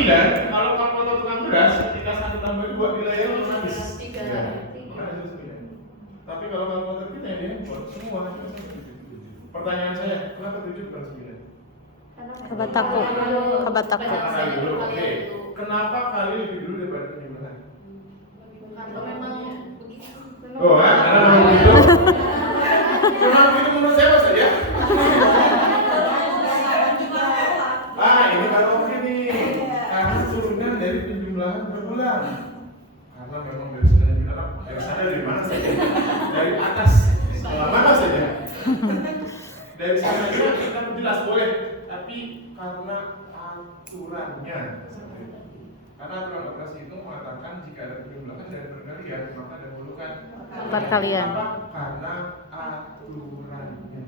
9, kalau kalkulator tukang beras, ketika 1 tambah 2 nilainya langsung habis. 3. Tapi kalau kalkulator kita ini buat semua. Pertanyaan saya, kenapa 7 bukan 9? Kabataku. Oke. Kenapa kali lebih dulu daripada penjumlahan? Kalau memang begitu. Oh, karena memang begitu. Memang begitu menurut saya saja. Ini baru oke nih. Karena turunan dari penjumlahan berulang. Karena memang dari sana dari mana saja? Dari atas, mana saja? Dari sana juga kita jelas boleh, tapi karena aturannya. Karena aturan operasi itu mengatakan jika ada penjumlahan dan perkalian maka dahulukan Perkalian. Karena aturannya.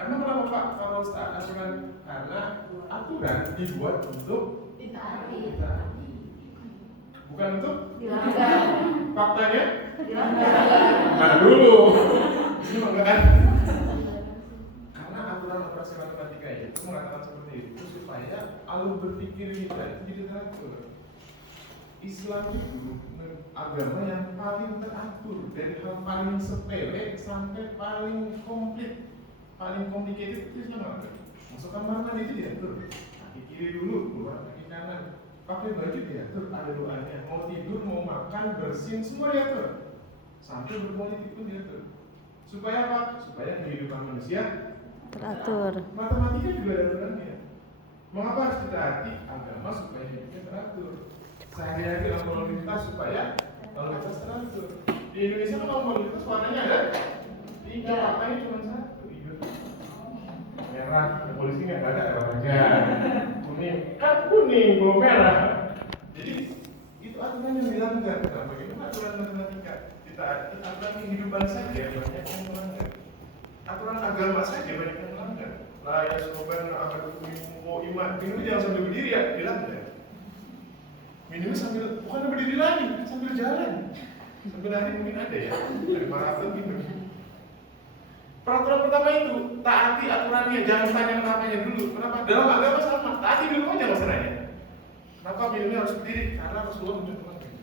Emang kenapa Pak kalau aturan? Karena aturan dibuat untuk Ditaati. bukan untuk Dilanggar. faktanya. Dilanggar. Nah dulu, ini mengatakan karena aturan operasi matematika itu mengatakan seperti itu supaya alur berpikir kita itu jadi teratur. Islam itu agama yang paling teratur dari hal paling sepele sampai paling komplit, paling complicated itu Islam apa? Masuk kamar mandi itu diatur, kaki kiri dulu, keluar kaki kanan, pakai baju diatur, ada doanya, mau tidur, mau makan, bersin, semua diatur, sampai berpolitik pun diatur. Supaya apa? Supaya kehidupan manusia Teratur. Matematika juga ada aturannya. Mengapa harus ditaati agama supaya hidupnya teratur? Sehari-hari lalu lintas supaya lalu lintas teratur. Di Indonesia kan lalu lintas warnanya ada 3, warnanya cuma 1, hijau, merah. Polisi nggak ada warnanya kuning, kan kuning belum merah. Jadi itu aturan yang dilanggar. Nah, bagaimana aturan matematika? Ditaati aturan kehidupan saja banyak yang melanggar. Aturan agama saja banyak yang melanggar. Lah ya sobat ahadukum iman, minum jangan sambil berdiri ya, dilanggar. Minumnya sambil, bukan berdiri lagi, sambil jalan. Sambil lari mungkin ada ya, dari maraton gitu. Peraturan pertama itu, taati aturannya, jangan tanya kenapanya dulu. Kenapa? Dalam agama sama, taati dulu aja masalahnya. Kenapa minumnya harus berdiri? Karena Rasulullah mencontohkan begitu.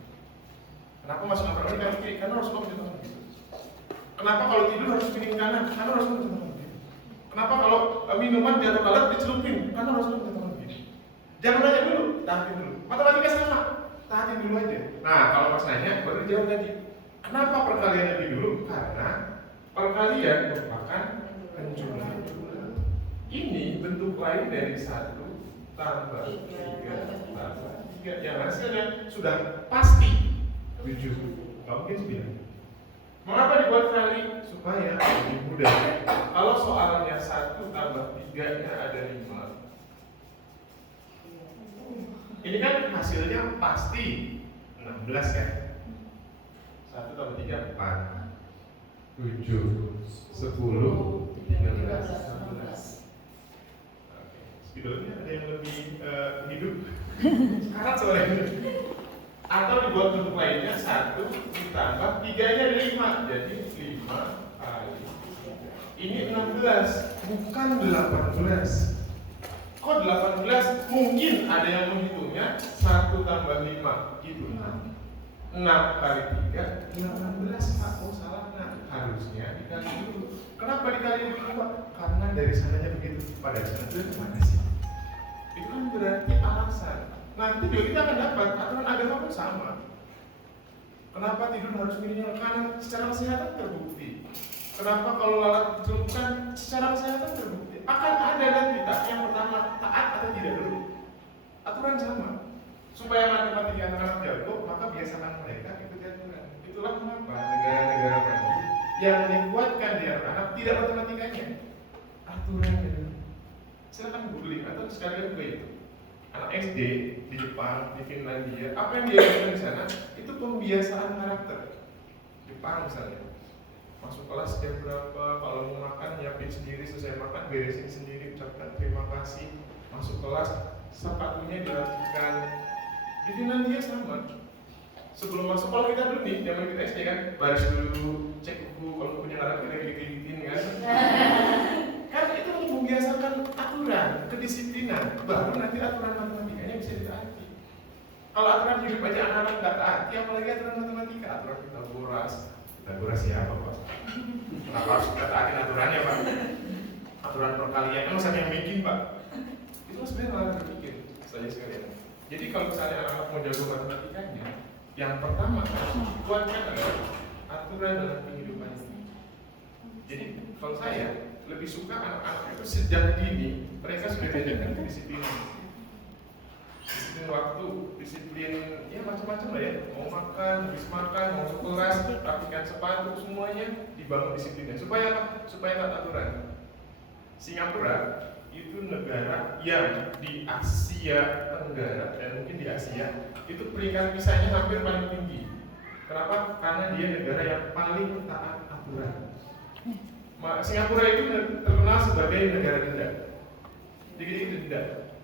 Kenapa masuk kamar mandi kanan kiri? Karena Rasulullah mencontohkan begitu. Kenapa kalau tidur harus miring kanan? Karena Rasulullah mencontohkan begitu. Kenapa kalau minuman di atas alat dicelupin? Karena Rasulullah mencontohkan begitu. Jangan nanya dulu, taati dulu. Matematika sama, taati dulu aja. Nah, kalau pas nanya, baru jawab tadi. Kenapa perkalian lebih dulu? Karena perkalian merupakan penjumlahan. Ini bentuk lain dari 1 tambah 3 tambah 3. Yang hasilnya sudah pasti 7. Nggak mungkin 9. Mengapa dibuat kali? Supaya lebih mudah. Kalau soalnya 1 tambah 3-nya ada 5. Ini kan hasilnya pasti 16 kan? 1 tambah 3, 4 7 10 13 16. Oke, spidolnya ada yang lebih hidup syarat soalnya. Atau dibuat bentuk lainnya 1 ditambah 3-nya ada 5. Jadi 5 kali ini 16, bukan 18. Kok 18? Mungkin ada yang menghitungnya 1 tambah 5 itu 6. 6 kali 3 18. Pak, oh salah. Nah, harusnya dikali dulu. Kenapa dikali dulu Pak? Karena dari sananya begitu, pada sana itu mana sih? Itu kan berarti alasan. Nanti juga kita akan dapat aturan agama pun sama. Kenapa tidur harus miring kanan? Secara kesehatan terbukti. Kenapa kalau lalat dicelupkan? Secara kesehatan terbukti. Akan ada nanti yang pertama taat atau tidak dulu. Aturan sama. Supaya matematika anak-anak jago, maka biasakan mereka ikuti aturan. Itulah mengapa negara-negara maju yang dikuatkan di anak-anak tidak matematikanya, aturannya. Silakan googling atau sekalian juga itu. Anak SD di Jepang, di Finlandia, apa yang diajarkan di sana itu pembiasaan karakter. Jepang misalnya, masuk kelas jam berapa, kalau mau makan nyiapin sendiri, selesai makan beresin sendiri, ucapkan terima kasih. Masuk kelas sepatunya dirapikan. Di Finlandia sama. Sebelum masuk, kalau kita dulu nih, zaman kita SD kan, baris dulu, cek buku, kalau punya anak kita gigit-gigitin kan. Kan itu membiasakan aturan, kedisiplinan, baru nanti aturan matematikanya bisa ditaati. Kalau aturan hidup aja anak-anak nggak taati, apalagi aturan matematika, aturan Pitagoras. Pitagoras siapa Pak? Kenapa harus kita taatin aturannya Pak? Aturan perkalian, emang siapa yang bikin Pak? Itu sebenarnya malah berpikir saja sekalian. Jadi kalau misalnya anak-anak mau jago matematikanya, yang pertama harus kuatkan adalah aturan dalam kehidupan. Jadi kalau saya lebih suka anak-anak itu sejak dini mereka sudah diajarkan kedisiplinan, disiplin waktu, disiplin ya macam-macam lah ya, mau makan, habis makan, mau masuk kelas, rapikan sepatu, semuanya dibangun disiplinnya. Supaya apa? Supaya taat aturan. Singapura itu negara yang di Asia Tenggara dan mungkin di Asia itu peringkat PISA-nya hampir paling tinggi. Kenapa? Karena dia negara yang paling taat aturan. Singapura itu terkenal sebagai negara denda. Dikit-dikit denda,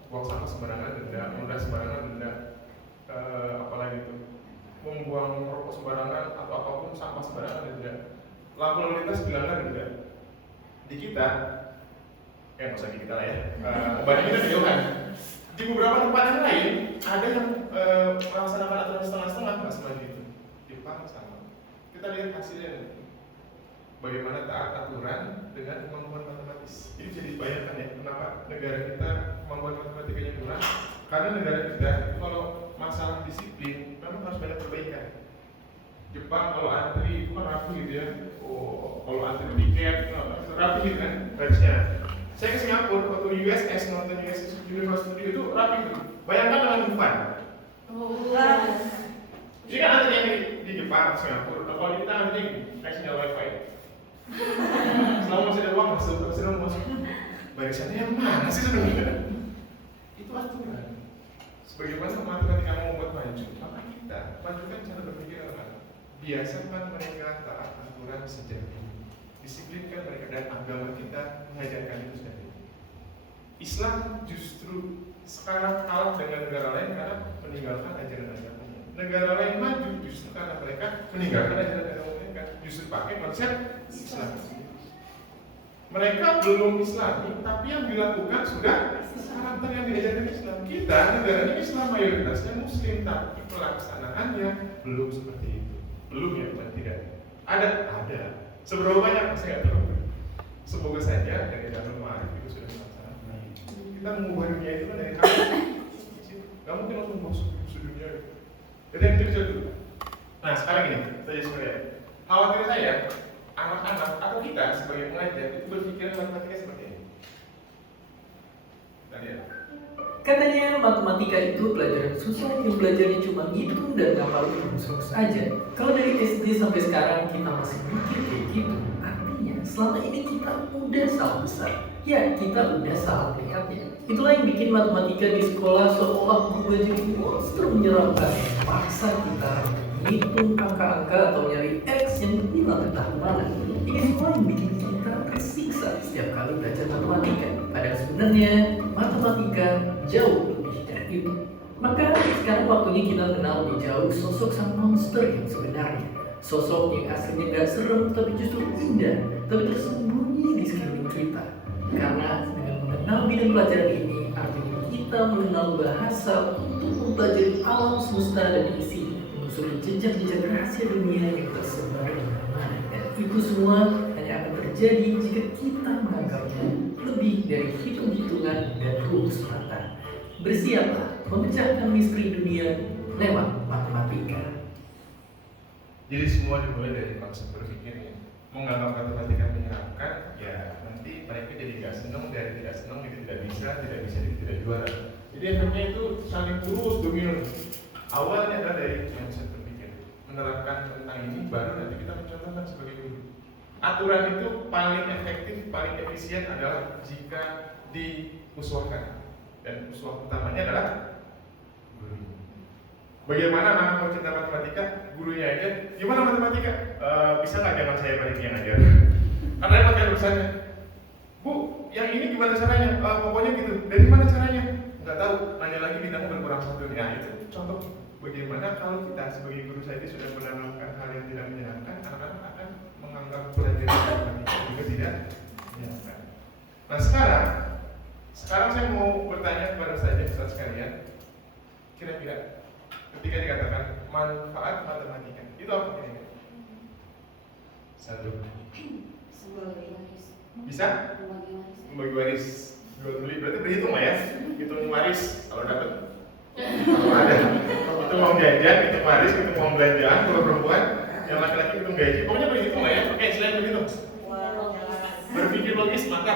buang sampah sembarangan denda, mudah sembarangan denda, apalagi itu, membuang rokok sembarangan atau apapun sampah sembarangan denda. Lampu lalu lintas dilanggar denda. Di kita, nggak usah di kita lah ya. Banyak kita kejauhan. Di beberapa tempat yang lain ada yang melaksanakan aturan setengah-setengah, nggak sama gitu. Jepang sama. Kita lihat hasilnya. Bagaimana taat aturan dengan kemampuan matematis. Jadi jadi bayangkan ya, kenapa negara kita kemampuan matematikanya kurang? Karena negara kita itu kalau masalah disiplin memang harus banyak perbaikan. Jepang kalau antri itu kan rapi gitu ya. Oh, kalau antri tiket rapi gitu kan harusnya. Saya ke Singapura waktu USS nonton USS Universal Studio itu rapi gitu. Bayangkan dengan Dufan. Ini kan antrinya di Jepang, Singapura. Kalau kita antri kasihnya wifi. Selama masih ada uang masuk. Barisannya yang mana sih sebenarnya? Itu aturan. Sebagaimana matematika mau membuat maju, maka kita majukan cara berpikir anak. Biasakan mereka taat aturan sejak dini. Disiplinkan mereka dan agama kita mengajarkan itu sejak dini. Islam justru sekarang kalah dengan negara lain karena meninggalkan ajaran agamanya. Negara lain maju justru karena mereka meninggalkan ajaran agama mereka. Justru pakai konsep Islam. Mereka belum Islami, tapi yang dilakukan sudah karakter yang diajarkan Islam. Kita negara ini Islam mayoritasnya Muslim, tapi pelaksanaannya belum seperti itu. Belum ya, bukan tidak. Ada. Seberapa banyak saya nggak tahu. Semoga saja dari dalam Ma'arif itu sudah dilaksanakan. Kita mengubah dunia itu kan dari kami. Nggak mungkin langsung mengubah dunia. Jadi yang kecil dulu. Nah sekarang ini, saya sebenarnya khawatir saya anak-anak atau kita sebagai pengajar itu berpikiran matematika seperti ini. Kita lihat. Katanya matematika itu pelajaran susah yang belajarnya cuma ngitung dan ngapalin rumus-rumus aja. Kalau dari SD sampai sekarang kita masih mikir kayak gitu, artinya selama ini kita udah salah besar. Ya, kita udah salah melihatnya. Itulah yang bikin matematika di sekolah seolah berubah jadi monster menyeramkan. Paksa kita menghitung angka-angka atau nyari X yang hilang entah mana. Ini semua yang bikin kita tersiksa setiap kali belajar matematika. Padahal sebenarnya matematika jauh lebih dari itu. Maka sekarang waktunya kita kenal lebih jauh sosok sang monster yang sebenarnya. Sosok yang aslinya gak serem tapi justru indah, tapi tersembunyi di sekeliling kita. Karena dengan mengenal bidang pelajaran ini, artinya kita mengenal bahasa untuk mempelajari alam semesta dan isi, menelusuri jejak-jejak rahasia dunia yang tersebar di mana-mana. Dan itu semua hanya akan terjadi jika kita menganggapnya lebih dari hitung-hitungan dan rumus mata. Bersiaplah memecahkan misteri dunia lewat matematika. Jadi semua dimulai dari konsep berpikirnya. Menganggap matematika menyenangkan, ya nanti mereka jadi nggak senang, dari tidak senang itu tidak bisa jadi tidak juara. Jadi efeknya itu saling terus dominan. Awalnya adalah dari konsep berpikir. Menerapkan tentang ini baru nanti kita mencontohkan sebagai guru. Aturan itu paling efektif, paling efisien adalah jika diusulkan. Dan usul utamanya adalah guru. Bagaimana anak mau cinta matematika, gurunya aja. Gimana matematika? Bisa nggak jangan saya balik yang ajar? Karena pakai urusannya. Bu, yang ini gimana caranya? Pokoknya gitu. Dari mana caranya? Nggak tahu. Nanya lagi bintangnya berkurang satu. Nah itu contoh bagaimana kalau kita sebagai guru saja sudah menanamkan hal yang tidak menyenangkan, anak-anak akan menganggap pelajaran matematika juga tidak menyenangkan. Nah sekarang saya mau bertanya kepada saja Ustaz sekalian, kira-kira ketika dikatakan manfaat matematika. Itu apa kira-kira? Satu. Bisa? Membagi waris. Jual beli berarti berhitung lah ya. Hitung waris kalau dapat. Kalau ada. Itu uang jajan, hitung waris, hitung uang belanjaan. Kalau perempuan, yang laki-laki hitung gaji. Pokoknya berhitung lah ya. Oke, selain berhitung. Berpikir logis, maka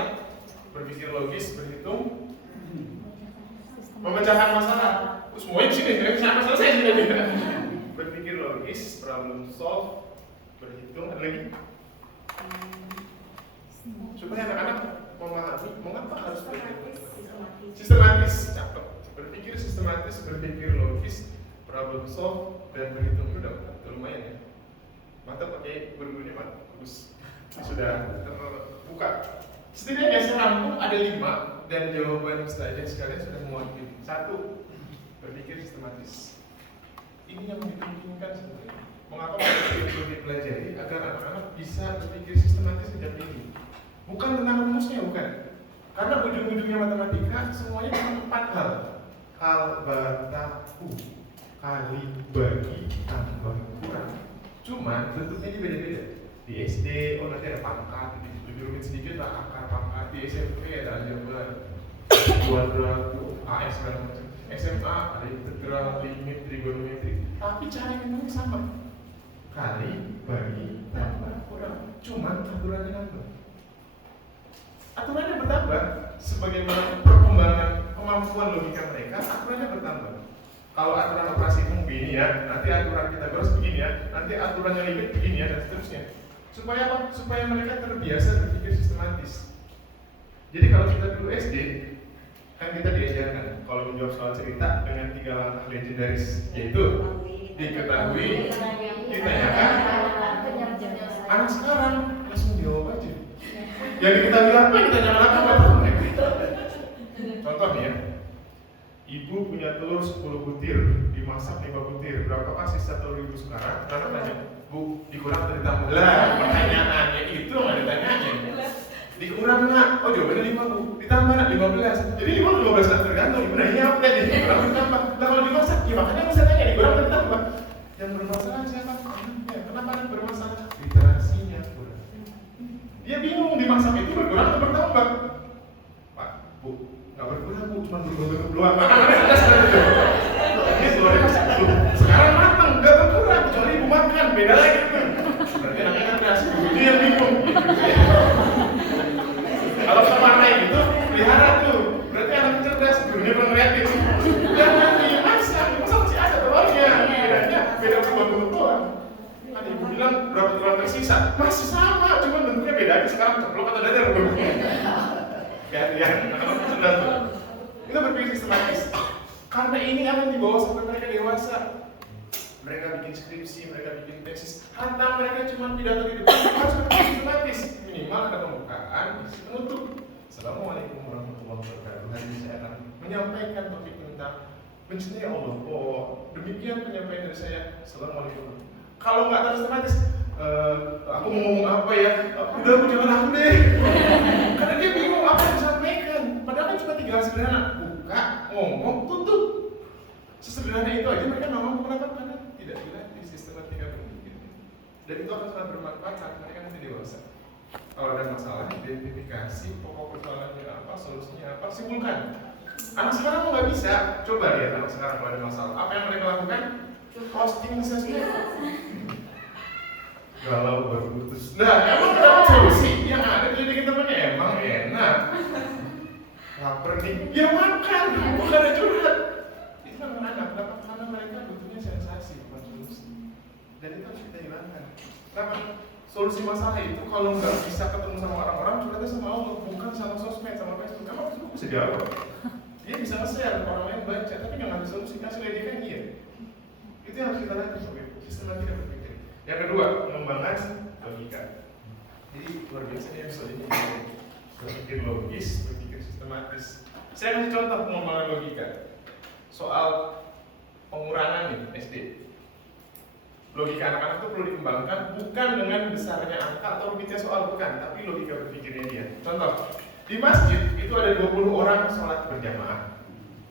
berpikir logis, berhitung, memecahkan masalah. Semuanya di sini, sama selesai sudah. Berpikir logis, problem solve, berhitung, ada lagi. Supaya anak-anak memahami mengapa harus berpikir sistematis, cakep. Berpikir sistematis, berpikir logis, problem solve, dan berhitung. Udah lumayan ya. Mata pakai bergurunya bagus. Sudah terbuka. Setidaknya saya rangkum ada 5 dan jawaban saja sekalian sudah mewakili. 1. Berpikir sistematis. Ini yang dipentingkan sebenarnya. Mengapa perlu dipelajari agar anak-anak bisa berpikir sistematis sejak dini. Bukan tentang rumusnya, bukan. Karena ujung-ujungnya matematika semuanya cuma 4 hal. Hal, bataku, kali, bagi, tambah, kurang. Cuma bentuknya ini beda-beda. Di SD, nanti ada pangkat, lebih rumit sedikit lah akar pangkat. Di SMP ada aljabar, kuadrat, AS segala macam. SMA ada integral, limit, trigonometri. Tapi cara yang sama. Kali, bagi, tambah, kurang. Cuma aturannya nambah. Aturannya bertambah sebagaimana perkembangan kemampuan logika mereka, aturannya bertambah. Kalau aturan operasi umum begini ya, nanti aturan Pythagoras begini ya, nanti aturannya limit begini ya, dan seterusnya. Supaya apa? Supaya mereka terbiasa berpikir sistematis. Jadi kalau kita dulu SD, kan kita diajarkan kalau menjawab soal cerita dengan 3 langkah legendaris, yaitu diketahui, ditanyakan. Anak sekarang langsung jawab aja. Yang diketahui apa, ditanyakan apa? Contoh nih ya, ibu punya telur 10 butir, dimasak 5 butir. Berapakah sisa telur ibu sekarang? Karena tanya, Bu, dikurang atau ditambah? Lah, pertanyaannya itu nggak ditanyanya. Dikurang nggak? Oh, jawabannya 5 Bu. Ditambah nggak? 15. Jadi 5 atau 15 nggak tergantung. Ibu nanya apa tadi? Dikurang atau ditambah? Lah kalau dimasak, ya makanya bisa tanya dikurang atau ditambah. Yang bermasalah siapa? Ya, kenapa yang bermasalah? Literasinya kurang. Dia bingung dimasak itu berkurang atau bertambah? Pak, Bu, nggak berkurang Bu, cuma berbentuk doang. Ini telurnya masih belum. Sekarang matang, nggak berkurang, kecuali ibu makan, beda lagi tuh. Berarti anaknya kan kreasi, dia yang bingung. Kalau sama gitu, pelihara tuh. Berarti anak cerdas, gurunya kurang kreatif. Jangan dimasak masih ada telurnya. Bedanya beda bentuk doang. Kan ibu bilang berapa telur tersisa, masih sama, cuma bentuknya beda aja. Sekarang ceplok atau dadar belum? Ya, kalau cerdas tuh. Itu berpikir sistematis. Karena ini akan dibawa sampai mereka dewasa. Mereka bikin skripsi, mereka bikin tesis. Hantam mereka cuma pidato di depan, harus berpikir sistematis. Minimal ada pembukaan, penutup. Assalamualaikum warahmatullahi wabarakatuh. Hari ini saya akan menyampaikan topik tentang mencintai Allah. Oh, demikian penyampaian dari saya. Assalamualaikum. Kalau nggak tahu sistematis, aku mau ngomong apa ya? Udah, aku jangan aku deh. Karena dia bingung apa yang disampaikan. Padahal kan cuma 3 hal sederhana. Buka, ngomong, tutup. Sesederhana itu aja mereka nggak mampu. Kenapa? Karena tidak dilatih sistematika berpikir. Dan itu akan sangat bermanfaat saat mereka nanti dewasa. Kalau ada masalah, identifikasi pokok persoalannya apa, solusinya apa, simpulkan. Anak sekarang mau nggak bisa. Coba lihat anak sekarang kalau ada masalah. Apa yang mereka lakukan? Posting sesuatu. Galau baru putus. Nah, emang dapat solusi? Yang ada jadi temannya emang enak. Lapar nih, ya makan, bukan ada curhat. Itu anak-anak, kenapa? Karena mereka butuhnya sensasi, bukan solusi. Dan itu harus kita hilangkan. Kenapa? Solusi masalah itu kalau nggak bisa ketemu sama orang-orang, curhatnya sama Allah, bukan sama sosmed, sama Facebook. Emang Facebook bisa jawab? Dia bisa nge-share, orang lain baca, tapi nggak ngasih solusi, ngasih ledekan iya. Itu yang harus kita lakukan, sistematika berpikir. Yang kedua, pengembangan logika. Jadi luar biasa nih episode ini. Berpikir logis, berpikir sistematis. Saya kasih contoh pengembangan logika. Soal pengurangan nih SD. Logika anak-anak itu perlu dikembangkan bukan dengan besarnya angka atau rumitnya soal, bukan, tapi logika berpikirnya dia. Contoh, di masjid itu ada 20 orang sholat berjamaah.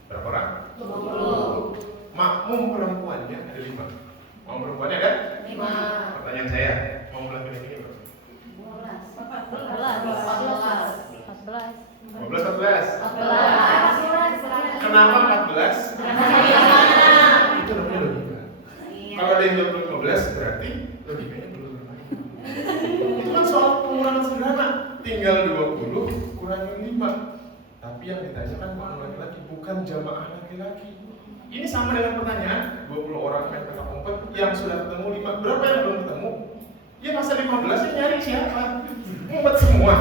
Berapa orang? 20. makmum perempuannya ada 5. Makmum perempuannya ada? 5. Pertanyaan saya, makmum laki-laki ini berapa? 14. 15, 14. 14. Kenapa 14? Itu namanya logika. Kalau ada yang 15 berarti logikanya belum bermain. Itu kan soal pengurangan sederhana. Tinggal 20 kurangi 5. Tapi yang ditanyakan makmum laki-laki bukan jamaah laki-laki. Ini sama dengan pertanyaan 20 orang main petak umpet yang sudah ketemu 5. Berapa yang belum ketemu? Ya masa 15 yang nyari siapa? Ngumpet semua.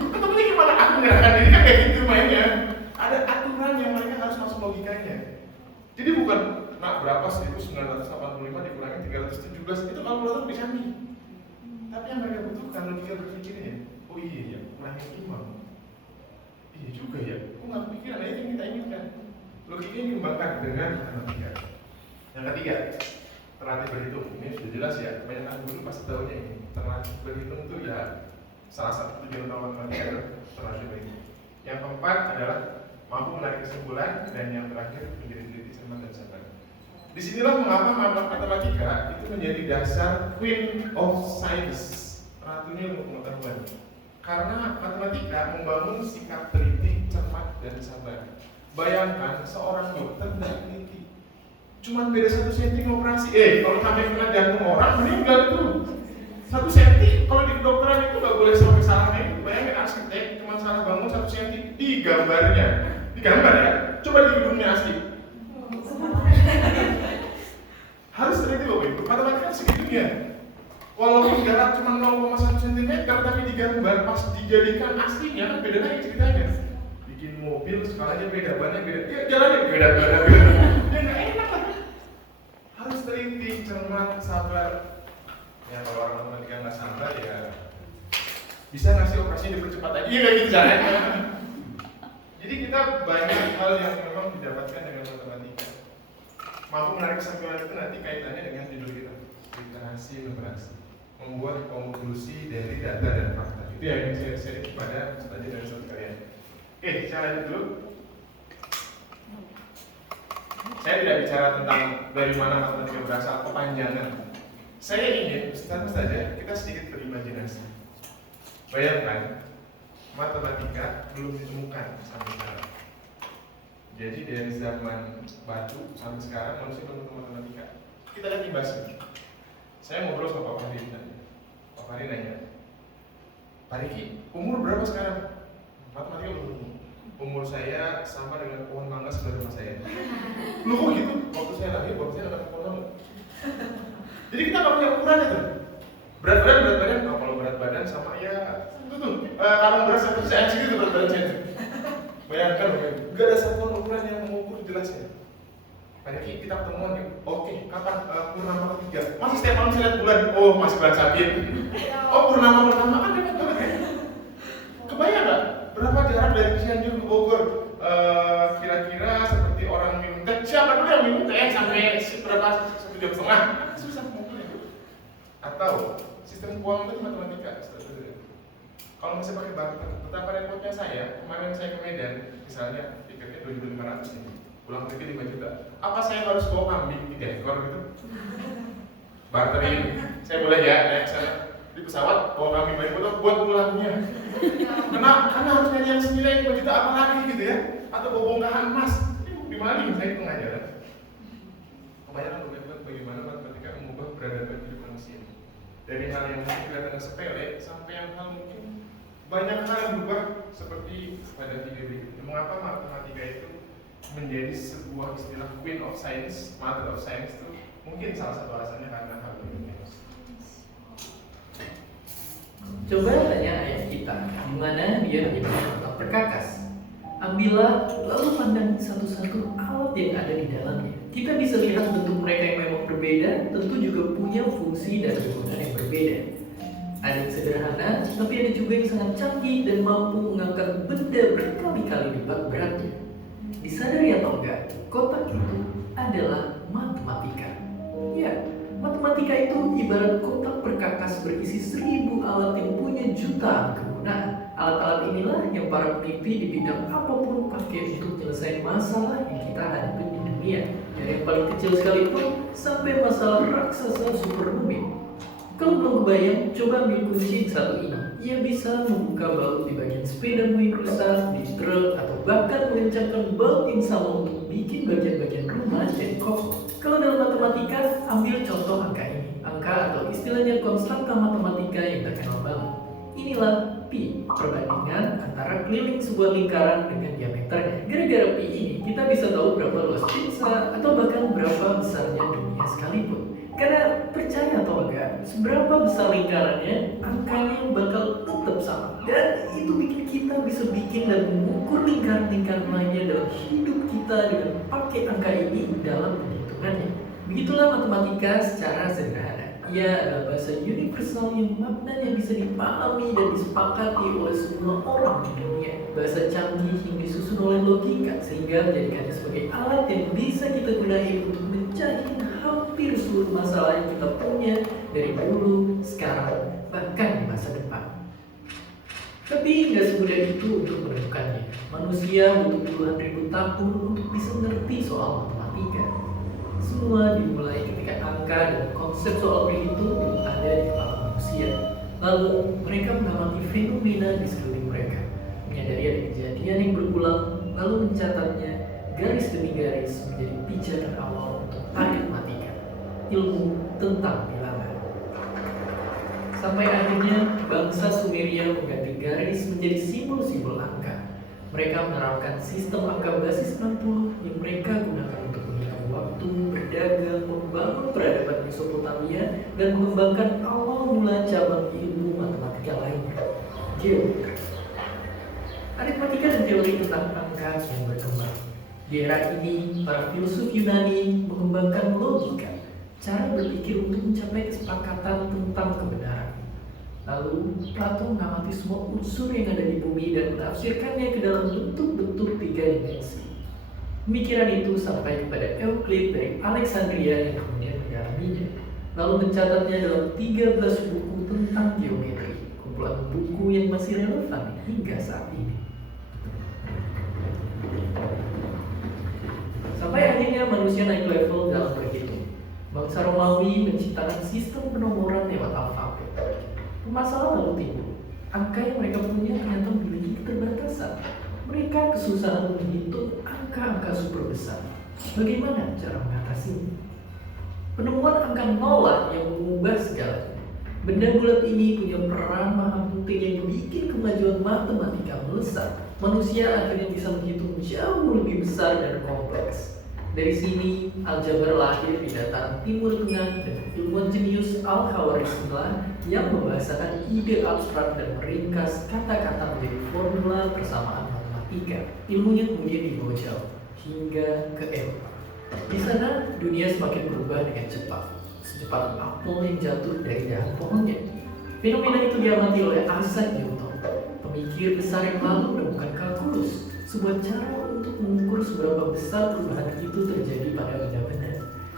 Ketemunya gimana? Aku menyerahkan diri kan kayak gitu mainnya. Ada aturan yang mereka harus masuk logikanya. Jadi bukan nak berapa 1985 dikurangi 317 itu kalkulator bisa nih. Tapi yang mereka butuhkan logika berpikirnya. Oh iya ya, kurangi 5. Iya juga ya. Aku nggak kepikiran, itu yang kita inginkan. Logikanya dikembangkan dengan matematika. Yang ketiga, terlatih berhitung. Ini sudah jelas ya. Kebanyakan guru pasti tahunya ini. Terlatih berhitung itu ya salah satu tujuan utama matematika adalah terlatih berhitung. Yang keempat adalah mampu menarik kesimpulan, dan yang terakhir menjadi teliti, cermat, dan sabar. Disinilah mengapa matematika itu menjadi dasar Queen of Science, ratunya ilmu pengetahuan. Karena matematika membangun sikap teliti, cermat, dan sabar. Bayangkan seorang dokter dan teliti, cuman beda 1 cm ngoperasi. Kalau sampai kena jantung orang meninggal itu 1 cm. Kalau di kedokteran itu nggak boleh sampai salah kayak gitu. Bayangin arsitek cuma salah bangun 1 cm di gambarnya, digambar ya. Coba di gedungnya asli. Harus teliti loh itu. Matematika segitunya. Walaupun jarak cuma 0,1 cm, tapi digambar pas dijadikan aslinya kan beda lagi ceritanya. Bikin mobil skalanya beda, bannya beda, ya jalannya beda. Ya nggak enak lah. Harus teliti, cermat, sabar. Ya kalau orang matematika nggak sabar ya bisa ngasih operasi dipercepat aja. Iya kayak gitu caranya. Jadi kita banyak hal yang memang didapatkan dengan matematika. Mampu menarik kesimpulan itu nanti kaitannya dengan judul kita, literasi numerasi, membuat konklusi dari data dan fakta. Itu yang saya share kepada pelajar dan saudara kalian. Oke, saya lanjut dulu. Saya tidak bicara tentang dari mana matematika berasal, kepanjangan. Saya ingin saja kita sedikit berimajinasi. Bayangkan, matematika belum ditemukan sampai sekarang. Jadi dari zaman batu sampai sekarang manusia belum ketemu matematika. Kita lihat imbasnya. Saya ngobrol sama Pak Fahri tadi. Pak Fahri nanya, Pak Riki, umur berapa sekarang? Matematika belum ketemu. Umur saya sama dengan pohon mangga sebelah rumah saya. Loh kok gitu? Waktu saya lahir, waktu saya ada pohon mangga. Jadi kita nggak punya ukuran itu. Berat badan, kalau berat badan sama ya itu tuh kalung beras satu cm gitu berat badan saya. Bayangkan, nggak ada satuan ukuran yang mengukur jelasnya. Tadi kita ketemuan nih, oke, kapan purnama ketiga? Masih setiap malam saya lihat bulan, oh masih bulan Sabit. Oh purnama pertama kan dekat banget ya. Kebayang nggak berapa jarak dari Cianjur ke Bogor? Kira-kira seperti orang minum teh. Siapa dulu yang minum teh sampai berapa 1 jam setengah? Susah mengukurnya. Atau sistem keuangan itu matematika. Kalau masih pakai barter, betapa repotnya saya. Kemarin saya ke Medan, misalnya tiketnya 2.500 nih, pulang pergi 5 juta. Apa saya harus bawa kambing 3 ekor gitu? Barterin, saya boleh ya naik sana di pesawat bawa kambing banyak foto buat pulangnya. Karena harus nyari yang senilai 5 juta apa lagi gitu ya? Atau bawa bongkahan emas? Di maling saya itu ngajaran. Kebanyakan bagaimana matematika mengubah peradaban hidup manusia. Dari hal yang mungkin kelihatan sepele sampai yang hal mungkin banyak hal yang berubah seperti pada video berikut. Mengapa matematika itu menjadi sebuah istilah Queen of Science, Mother of Science itu mungkin salah satu alasannya karena hal ini. Coba tanya ayah kita, gimana dia menyebut kotak perkakas. Ambillah, lalu pandang satu-satu alat yang ada di dalamnya. Kita bisa lihat bentuk mereka yang memang berbeda, tentu juga punya fungsi dan kegunaan yang berbeda. Ada yang sederhana, tapi ada juga yang sangat canggih dan mampu mengangkat benda berkali-kali lipat beratnya. Disadari atau enggak, kotak itu adalah matematika. Ya, matematika itu ibarat kotak perkakas berisi 1000 alat yang punya jutaan kegunaan. Alat-alat inilah yang para peneliti di bidang apapun pakai untuk menyelesaikan masalah yang kita hadapi di dunia. Ya yang paling kecil sekalipun sampai masalah raksasa supermobil. Kalau belum kebayang, coba ambil kunci satu ini. Ia bisa membuka baut di bagian sepedamu yang rusak, di truk, atau bahkan mengencangkan baut yang sama untuk bikin bagian-bagian rumah jadi kokoh. Kalau dalam matematika, ambil contoh angka ini. Angka atau istilahnya konstanta matematika yang terkenal banget. Inilah pi, perbandingan antara keliling sebuah lingkaran dengan diameternya. Gara-gara pi ini, kita bisa tahu berapa luas pizza atau bahkan berapa besarnya dunia sekalipun. Karena percaya atau enggak, seberapa besar lingkarannya, angkanya bakal tetap sama. Dan itu bikin kita bisa bikin dan mengukur lingkaran-lingkaran lainnya dalam hidup kita dengan pakai angka ini dalam perhitungannya. Begitulah matematika secara sederhana. Ia adalah bahasa universal yang maknanya bisa dipahami dan disepakati oleh semua orang di dunia. Bahasa canggih yang disusun oleh logika sehingga menjadikannya sebagai alat yang bisa kita gunakan untuk mencahin hampir seluruh masalah yang kita punya dari dulu, sekarang, bahkan di masa depan. Tapi nggak semudah itu untuk menemukannya. Manusia butuh puluhan ribu tahun untuk bisa ngerti soal matematika. Semua dimulai ketika angka dan konsep soal perhitungan ada di kepala manusia. Lalu mereka mengamati fenomena di sekeliling mereka, menyadari ada kejadian yang berulang, lalu mencatatnya garis demi garis menjadi pijakan awal untuk matematika, ilmu tentang bilangan. Sampai akhirnya bangsa Sumeria mengganti garis menjadi simbol-simbol angka. Mereka menerapkan sistem angka basis 60 yang mereka gunakan untuk menghitung waktu, berdagang, membangun peradaban Mesopotamia, dan mengembangkan awal mula cabang ilmu matematika lainnya, geometri. Aritmatika dan teori tentang angka yang berkembang. Di era ini, para filsuf Yunani mengembangkan logika, cara berpikir untuk mencapai kesepakatan tentang kebenaran. Lalu, Plato mengamati semua unsur yang ada di bumi dan menafsirkannya ke dalam bentuk-bentuk 3 dimensi. Pemikiran itu sampai kepada Euclid dari Alexandria yang kemudian mendalaminya, lalu mencatatnya dalam 13 buku tentang geometri, kumpulan buku yang masih relevan hingga saat ini. Sampai akhirnya manusia naik level dalam berhitung. Bangsa Romawi menciptakan sistem penomoran lewat alfabet. Permasalahan lalu timbul. Angka yang mereka punya ternyata memiliki keterbatasan. Mereka kesusahan menghitung angka-angka super besar. Bagaimana cara mengatasinya? Penemuan angka nol lah yang mengubah segalanya. Benda bulat ini punya peran maha penting yang bikin kemajuan matematika melesat. Manusia akhirnya bisa menghitung jauh lebih besar dan kompleks. Dari sini, aljabar lahir di dataran Timur Tengah dan ilmuwan jenius Al-Khawarizmi yang membahasakan ide abstrak dan meringkas kata-kata menjadi formula persamaan matematika. Ilmunya kemudian dibawa jauh hingga ke Eropa. Di sana, dunia semakin berubah dengan cepat, secepat apel yang jatuh dari dahan pohonnya. Fenomena itu diamati oleh Isaac Newton, pemikir besar yang lalu menemukan kalkulus, sebuah cara untuk mengukur seberapa besar perubahan itu terjadi pada benda-benda.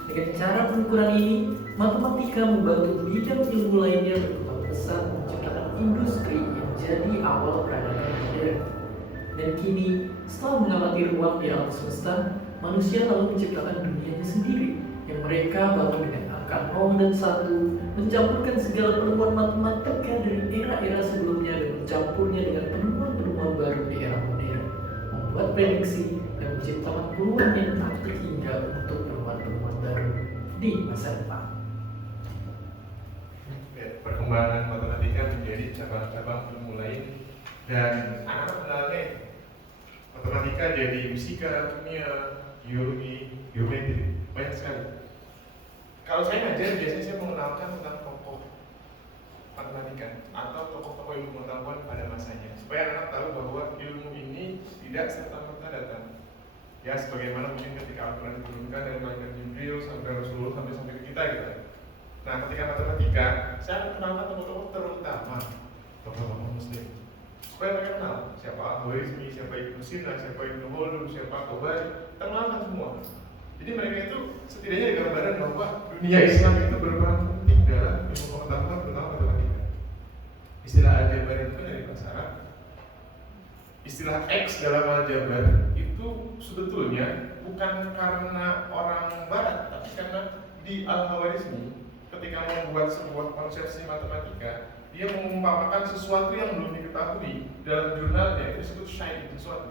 Dengan cara pengukuran ini, matematika membantu bidang ilmu lainnya berkembang pesat, menciptakan industri yang jadi awal peradaban modern. Dan kini, setelah mengamati ruang di alam semesta, manusia lalu menciptakan dunianya sendiri, yang mereka bangun dengan angka 0 dan 1, mencampurkan segala penemuan matematika dari era-era sebelumnya dan mencampurnya dengan penemuan-penemuan baru di era modern, membuat prediksi dan menciptakan peluang yang tak terhingga untuk penemuan-penemuan baru di masa depan. Perkembangan matematika menjadi cabang-cabang ilmu lain dan anak mengenalnya matematika jadi fisika, kimia, biologi, geometri, banyak sekali. Kalau saya ngajar biasanya saya mengenalkan tentang tokoh matematika atau tokoh-tokoh ilmu pengetahuan pada masanya, supaya anak tahu bahwa ilmu ini tidak serta-merta datang. Ya, sebagaimana mungkin ketika Al-Quran diturunkan dari malaikat Jibril sampai Rasulullah sampai ke kita gitu. Nah, ketika matematika, saya akan kenalkan tokoh-tokoh terutama tokoh-tokoh Muslim, supaya mereka kenal siapa Al-Khawarizmi, siapa Ibnu Sina, siapa Ibnu Khaldun, siapa Tabari, kenalkan semua. Jadi mereka itu setidaknya ada gambaran bahwa dunia Islam itu berperan penting dalam ilmu pengetahuan tentang matematika. Istilah aljabar itu kan dari bahasa Arab. Istilah X dalam aljabar itu sebetulnya bukan karena orang di Al-Khawarizmi ketika membuat sebuah konsepsi matematika, dia mengumpamakan sesuatu yang belum diketahui dalam jurnalnya, itu disebut syair sesuatu.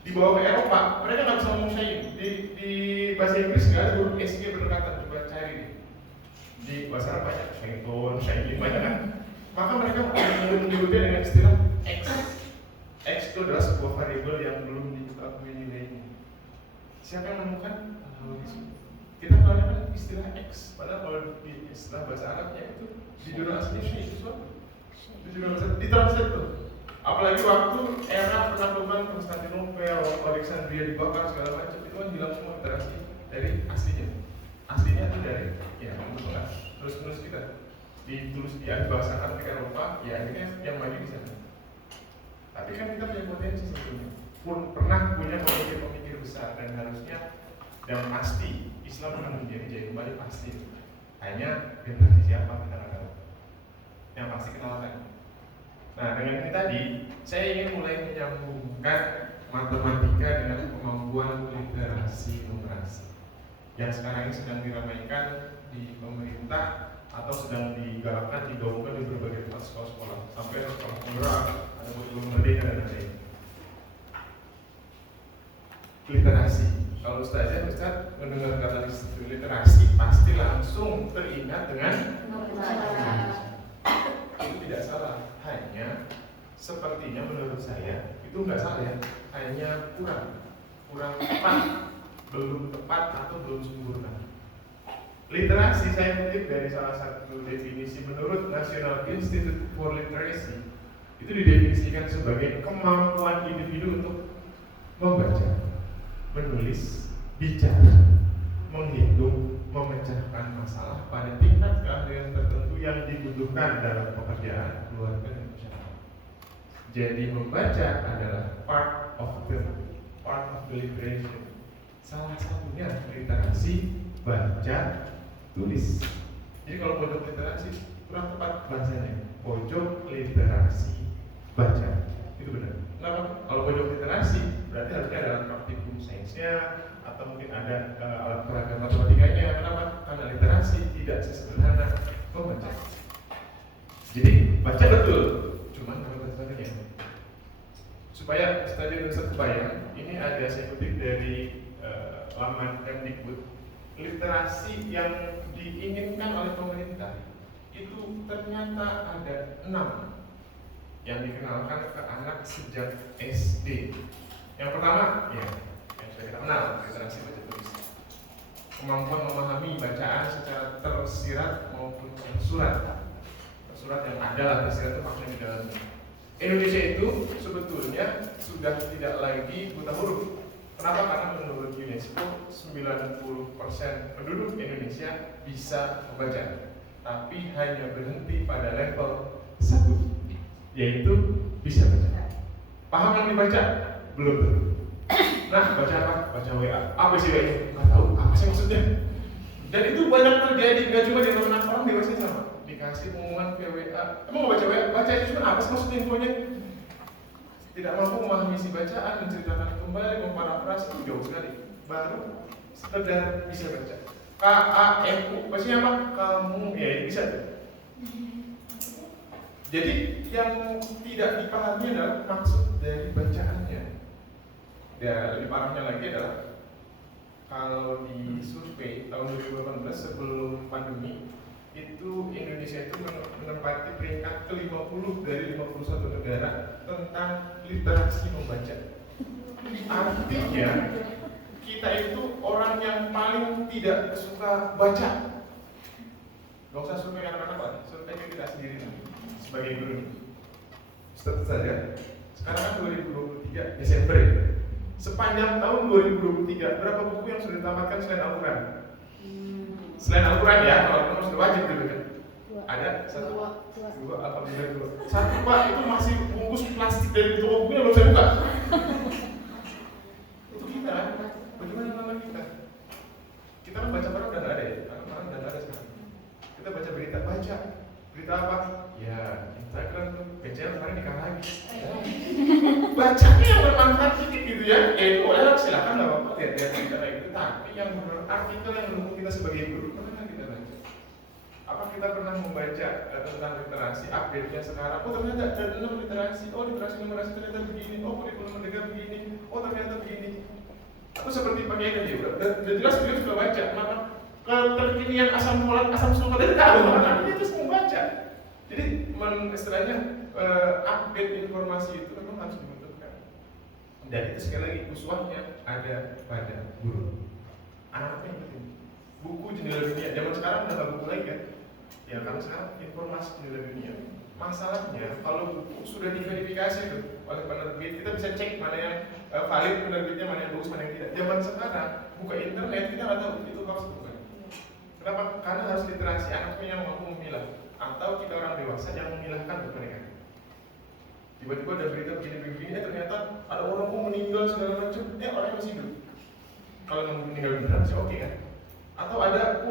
Dibawa ke Eropa, mereka nggak bisa ngomong syair. Di bahasa Inggris nggak ada huruf SG berdekatan, coba cari nih. Di bahasa Arab banyak syair banyak kan. Maka mereka menyebutnya dengan istilah X. X itu adalah sebuah variabel yang belum diketahui nilainya. Siapa yang menemukan? Al-Khawarizmi. Kita menggunakan istilah X, padahal kalau di istilah bahasa Arabnya itu di jurnal aslinya syair sesuatu. Di jurnal aslinya ditranslate tuh. Apalagi waktu era penaklukan Konstantinopel, Alexandria dibakar segala macam, itu kan hilang semua literasi dari aslinya. Aslinya itu dari betul kan? Terus kita ditulis dibahasakan ke Eropa, ya akhirnya yang maju di sana. Tapi kan kita punya potensi sebetulnya, pun pernah punya pemikir besar dan harusnya dan pasti Islam akan menjadi kembali pasti. Hanya generasi siapa kita nggak tahu. Yang pasti kenalkan. Nah dengan ini tadi saya ingin mulai menyambungkan matematika dengan kemampuan literasi numerasi yang sekarang ini sedang diramaikan di pemerintah atau sedang digalakkan, digaungkan di berbagai tempat sekolah-sekolah sampai sekolah penggerak, ada kurikulum merdeka dan lain-lain. Literasi. Kalau Ustaz mendengar kata literasi pasti langsung teringat dengan itu tidak salah, hanya sepertinya menurut saya itu nggak salah ya, hanya kurang tepat, belum tepat atau belum sempurna. Literasi saya kutip dari salah satu definisi menurut National Institute for Literacy, itu didefinisikan sebagai kemampuan individu untuk membaca, menulis, bicara, menghitung, memecahkan masalah pada tingkat keahlian tertentu yang dibutuhkan dalam pekerjaan, keluarga, dan masyarakat. Jadi membaca adalah part of the literation. Salah satunya literasi, baca, tulis. Jadi kalau pojok literasi kurang tepat bahasanya. Pojok literasi, baca. Itu benar. Kenapa? Kalau pojok literasi berarti harusnya ada praktikum sainsnya atau mungkin ada alat peraga matematikanya. Kenapa? Karena literasi tidak sesederhana membaca. Jadi baca betul, cuman kalau bahasanya. Supaya stadion Ustaz kebayang, ini ada saya kutip dari laman Kemdikbud. Literasi yang diinginkan oleh pemerintah itu ternyata ada 6 yang dikenalkan ke anak sejak SD. Yang pertama, yang sudah kita kenal, literasi baca tulis. Kemampuan memahami bacaan secara tersirat maupun tersurat. Tersurat yang ada lah, tersirat itu maksudnya di dalamnya. Indonesia itu sebetulnya sudah tidak lagi buta huruf. Kenapa? Karena menurut UNESCO 90% penduduk Indonesia bisa membaca, tapi hanya berhenti pada level 1, yaitu bisa baca. Paham yang dibaca? Belum tentu. Nah, baca apa? Baca WA. Apa sih WA? Nggak tahu. Apa sih maksudnya? Dan itu banyak terjadi, nggak cuma di teman orang dewasa sama. Dikasih pengumuman ke WA. Emang mau baca WA? Baca itu cuma apa sih maksudnya infonya? Tidak mampu memahami isi bacaan, menceritakan kembali, memparafrase, itu jauh sekali. Baru sekedar bisa baca. KAMU, bacanya apa? Kamu, ya bisa tuh. Jadi yang tidak dipahami adalah maksud dari bacaannya. Ya, lebih parahnya lagi adalah kalau di survei tahun 2018 sebelum pandemi, itu Indonesia itu menempati peringkat ke-50 dari 51 negara tentang literasi membaca. Artinya kita itu orang yang paling tidak suka baca. Gak usah survei anak-anak Pak, survei kita sendiri sebagai guru. Tentu saja, sekarang kan 2023 Desember ya. Sepanjang tahun 2023 berapa buku yang sudah ditamatkan selain Al-Quran? Selain Al-Quran ya, kalau Al-Quran sudah wajib dulu kan? Ada satu, dua, alhamdulillah dua. Satu Pak, itu masih bungkus plastik dari toko buku yang belum saya buka. Itu kita, bagaimana nama kita? Kita kan baca barang udah nggak ada ya, karena barang udah nggak ada sekarang. Kita baca berita apa? Ya Instagram tuh, BCL kemarin nikah lagi. Bacanya yang bermanfaat sedikit gitu ya, boleh silakan nggak apa-apa. lihat kita kayak gitu, tapi yang artikel yang mendukung kita sebagai guru pernah kita baca? Apa kita pernah membaca tentang literasi update-nya sekarang? Oh ternyata ada 6 literasi, oh literasi numerasi ternyata begini, oh kurikulum merdeka begini, oh ternyata begini. Atau seperti pakai tadi, udah jelas beliau sudah baca, maka keterkinian asam folat, asam sulfat itu tahu, maka dia terus membaca. Jadi istilahnya update informasi itu memang harus dibutuhkan. Dan itu sekali lagi uswahnya ada pada guru. Anak-anaknya yang penting. Buku jendela dunia, zaman sekarang udah nggak buku lagi kan? Ya karena sekarang informasi jendela dunia. Masalahnya kalau buku sudah diverifikasi tuh oleh penerbit, kita bisa cek mana yang valid penerbitnya, mana yang bagus, mana yang tidak. Zaman sekarang buka internet kita nggak tahu itu hoax bukan. Kenapa? Karena harus literasi anaknya yang mampu memilah, atau kita orang dewasa yang memilahkan untuk mereka. Tiba-tiba ada berita begini-begini, ternyata ada orang yang meninggal segala macam, orangnya masih hidup. Kalau meninggal beneran sih oke kan? Atau ada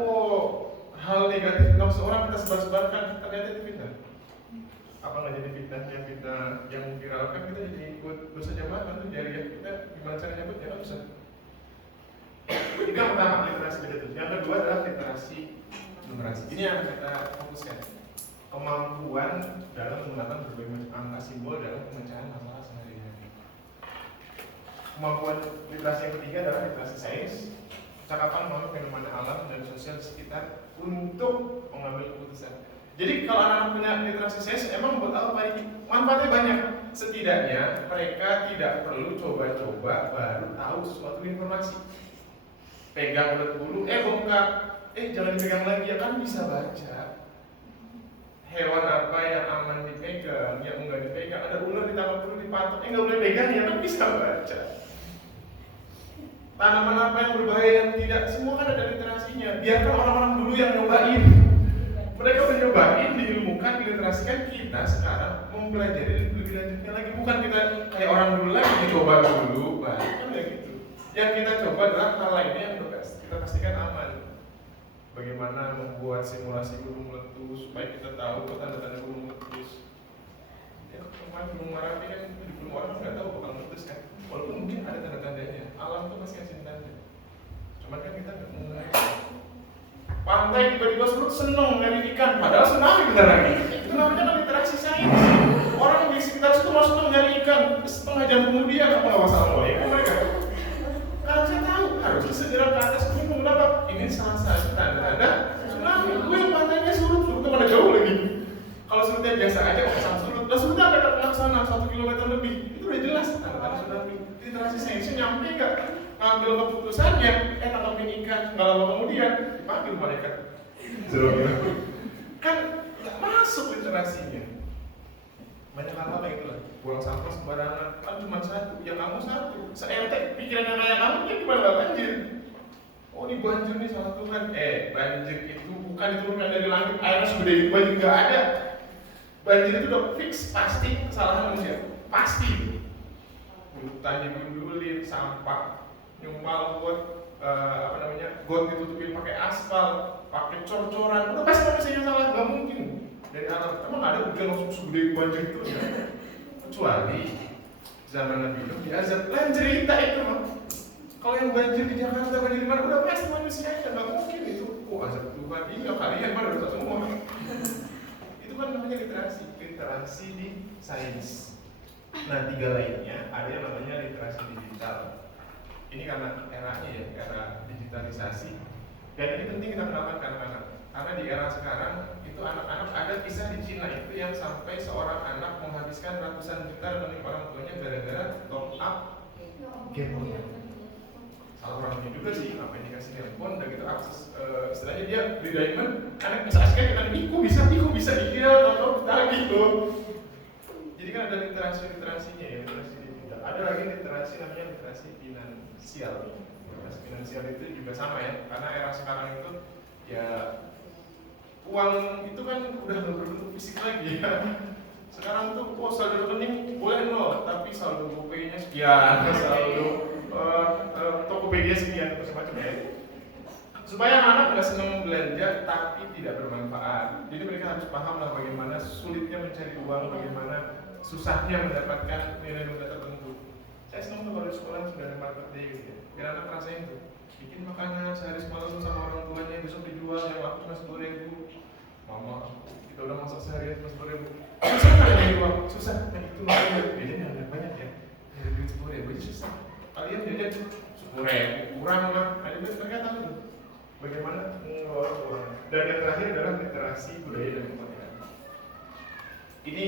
hal negatif tentang seorang kita sebar-sebarkan, ternyata itu fitnah. Apa nggak jadi fitnah yang viralkan, kita jadi ikut dosa jamaah kan tuh jariah kita, gimana cara nyebutnya nggak usah. Itu yang pertama, literasi begitu. Yang kedua adalah literasi numerasi. Ini yang kita fokuskan, kemampuan dalam menggunakan berbagai macam angka simbol dalam pemecahan masalah sehari-hari. Kemampuan literasi yang ketiga adalah literasi sains, cakapan mengenai fenomena alam dan sosial di sekitar untuk mengambil keputusan. Jadi kalau anak-anak punya literasi sains, emang buat apa ini? Manfaatnya banyak. Setidaknya mereka tidak perlu coba-coba baru tahu sesuatu informasi. Pegang ulet bulu, bongkar, jangan dipegang lagi, ya kan bisa baca. Hewan apa yang aman dipegang, yang enggak dipegang, ada ular ditangkap dulu dipatok, enggak boleh pegang, ya kan bisa baca. Tanaman apa yang berbahaya yang tidak, semua kan ada literasinya. Biarkan orang-orang dulu yang nyobain. Mereka udah nyobain, diilmukan, diliterasikan. Kita sekarang mempelajari lebih lanjutnya lagi. Bukan kita kayak orang dulu lagi, dicoba dulu, baru kan kayak gitu. Yang kita coba adalah hal lainnya yang kita pastikan aman. Bagaimana membuat simulasi gunung meletus supaya kita tahu tanda-tanda gunung meletus. Ya, kemarin gunung Merapi kan di gunung orang nggak tahu bakal meletus kan. Walaupun mungkin ada tanda-tandanya, alam tuh masih kasih tanda. Cuman kan kita nggak mengenai. Pantai tiba-tiba surut seneng nyari ikan, padahal tsunami bentar lagi. Itu namanya kan literasi sains. Orang yang di sekitar situ mau seneng nyari ikan, setengah jam kemudian apa nggak masalah ya mereka. Kalau saya tahu harus segera ke atas gunung kenapa? Ini salah satu tanda-tanda tsunami. Gue yang pantainya surutnya mana jauh lagi. Kalau surutnya biasa aja, pasang surut. Dan surutnya ada ke sana 1 kilometer lebih. Itu udah jelas tanda-tanda tsunami. Literasi sainsnya nyampe nggak? Ngambil keputusannya, tangkapin ikan. Nggak lama kemudian dipanggil malaikat. Kan nggak masuk literasinya. Banyak hal kayak gitu lah. Buang sampah sembarangan, kan cuma satu, yang kamu satu. Seente pikiran yang kayak kamu, ya gimana nggak banjir? Oh ini banjir nih salah Tuhan. Banjir itu bukan diturunkan dari langit, airnya segede itu banjir nggak ada. Banjir itu udah fix, pasti kesalahan manusia, pasti. Hutan digundulin, sampah nyumpal buat got ditutupin pakai aspal, pakai cor-coran, udah pasti manusia yang salah, nggak mungkin. Dari alam, emang ada hujan langsung segede banjir itu ya? Kecuali zaman Nabi Nuh diazab, lain cerita itu mah. Kalau yang banjir di Jakarta, banjir di mana, udah pasti manusianya, nggak mungkin itu. Azab Tuhan, iya kalian mana dosa semua. Itu kan namanya literasi di sains. Nah 3 lainnya ada yang namanya literasi digital. Ini karena eranya ya, era digitalisasi. Dan ini penting kita kenalkan ke anak-anak. Karena di era sekarang itu anak-anak, ada kisah di Cina itu yang sampai seorang anak menghabiskan ratusan juta demi orang tuanya gara-gara top up game. Salah orang ini juga sih, apa yang dikasih handphone dan gitu akses istilahnya dia beli diamond, anak bisa asik kan iku bisa iya atau tadi gitu. Jadi kan ada literasinya ya, literasi digital. Ada lagi literasi namanya literasi finansial. Literasi finansial itu juga sama ya, karena era sekarang itu ya uang itu kan udah nggak berbentuk fisik lagi ya. Sekarang tuh saldo rekening boleh 0, tapi saldo GoPay-nya sekian, saldo Tokopedia sekian, macam-macam ya. Supaya anak nggak senang belanja tapi tidak bermanfaat. Jadi mereka harus paham lah bagaimana sulitnya mencari uang, bagaimana susahnya mendapatkan nilai-nilai tertentu. Saya senang tuh kalau di sekolah sudah ada market day gitu ya. biar anak rasain tuh. Bikin makanan sehari semalam sama orang tuanya, besok dijual, yang aku cuma 10.000. Mama, kita udah masak seharian cuma 10.000. Susah nggak nyari uang? Susah. Nah itu makanya beda yang banyak ya. Nyari duit 10.000 aja susah. Kalian jajan 10.000 kurang lah. Ada mereka tahu tuh bagaimana mengelola uang. Dan yang terakhir adalah literasi budaya dan kebudayaan. Ini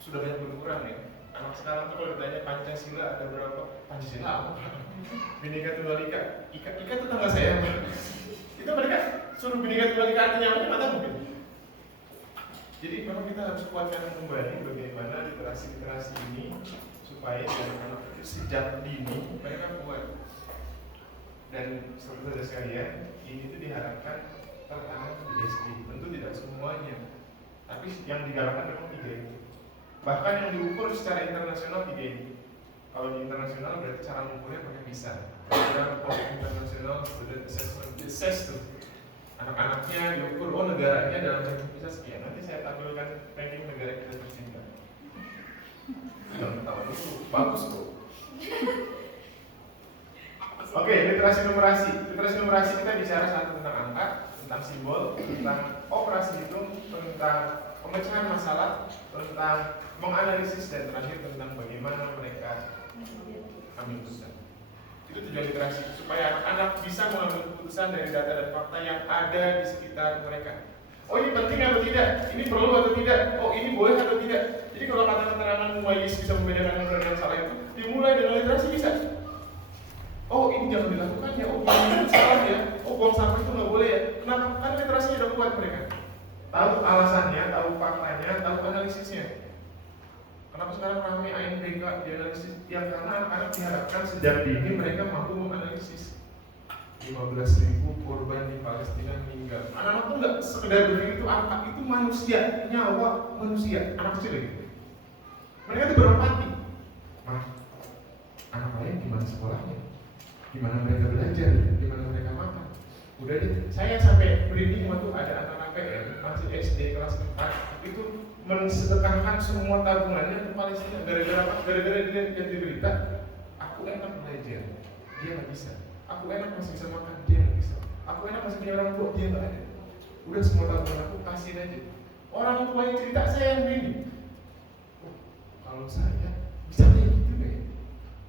sudah banyak berkurang ya. Anak sekarang tuh kalau ditanya Pancasila ada berapa? Pancasila apa? Bhinneka Tunggal Ika. Ika itu tetangga saya. Itu mereka suruh Bhinneka Tunggal Ika artinya apa? Nggak tahu mungkin. Jadi memang kita harus kuatkan kembali bagaimana literasi ini supaya anak-anak sejak dini mereka kuat. Dan saudara sekalian, ini tuh diharapkan tertanam di SD. Tentu tidak semuanya, tapi yang digalakkan memang 3 itu. Bahkan yang diukur secara internasional 3 ini. Kalau di internasional berarti cara mengukurnya pakai PISA. Ada internasional student assessment assess tuh. Anak-anaknya diukur, oh negaranya dalam ranking PISA sekian. Nanti saya tampilkan ranking negara kita tercinta. Jangan ketawa dulu, bagus kok. Oke, literasi numerasi. Literasi numerasi kita bicara satu tentang angka, tentang simbol, tentang operasi hitung, tentang pemecahan masalah, tentang menganalisis, dan terakhir tentang bagaimana mereka ambil keputusan. Itu tujuan literasi, supaya anak-anak bisa mengambil keputusan dari data dan fakta yang ada di sekitar mereka. Oh ini penting atau tidak? Ini perlu atau tidak? Oh ini boleh atau tidak? Jadi kalau kata keterangan Mumayyiz bisa membedakan yang benar dan salah itu dimulai dengan literasi bisa. Oh ini jangan dilakukan ya, oh ini salah ya, oh buang sampah itu nggak boleh ya. Kenapa? Kan literasinya udah kuat mereka. Tahu alasannya, tahu faktanya, tahu analisisnya. Kenapa sekarang ramai ANBK dianalisis? Ya karena anak-anak diharapkan sejak dini mereka mampu menganalisis. 15.000 korban di Palestina meninggal. Anak-anak tuh nggak sekedar berpikir itu apa, itu manusia, nyawa manusia, anak kecil gitu. Mereka tuh berempati. Mah, anak lain gimana sekolahnya? Gimana mereka belajar? Gimana mereka makan? Udah deh, saya sampai merinding waktu ada anak-anak PM masih SD kelas 4 itu mensedekahkan semua tabungannya ke Palestina. Gara-gara apa? Gara-gara dia yang diberita, aku enak belajar, dia nggak bisa. Aku enak masih bisa makan, dia nggak bisa. Aku enak masih punya orang tua, dia nggak ada. Udah semua tabungan aku kasih aja. Orang tuanya cerita, saya yang begini. Oh, kalau saya bisa kayak gitu deh.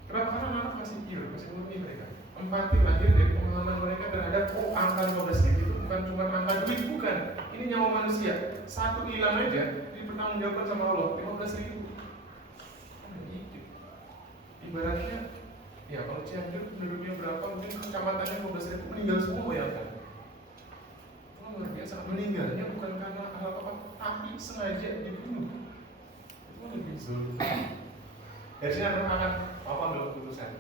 Kenapa? Karena anak masih pure, masih murni mereka. Empati lahir dari pengalaman mereka terhadap angka 15.000 itu bukan cuma angka duit, bukan. Ini nyawa manusia. Satu hilang aja dipertanggungjawabkan sama Allah, 15.000. Ibaratnya ya kalau Cianjur penduduknya berapa, mungkin kecamatannya 15.000 meninggal semua, bayangkan. Itu luar biasa. Meninggalnya bukan karena apa-apa, tapi sengaja dibunuh. Itu lebih zolim. Dari sini akan ambil keputusan.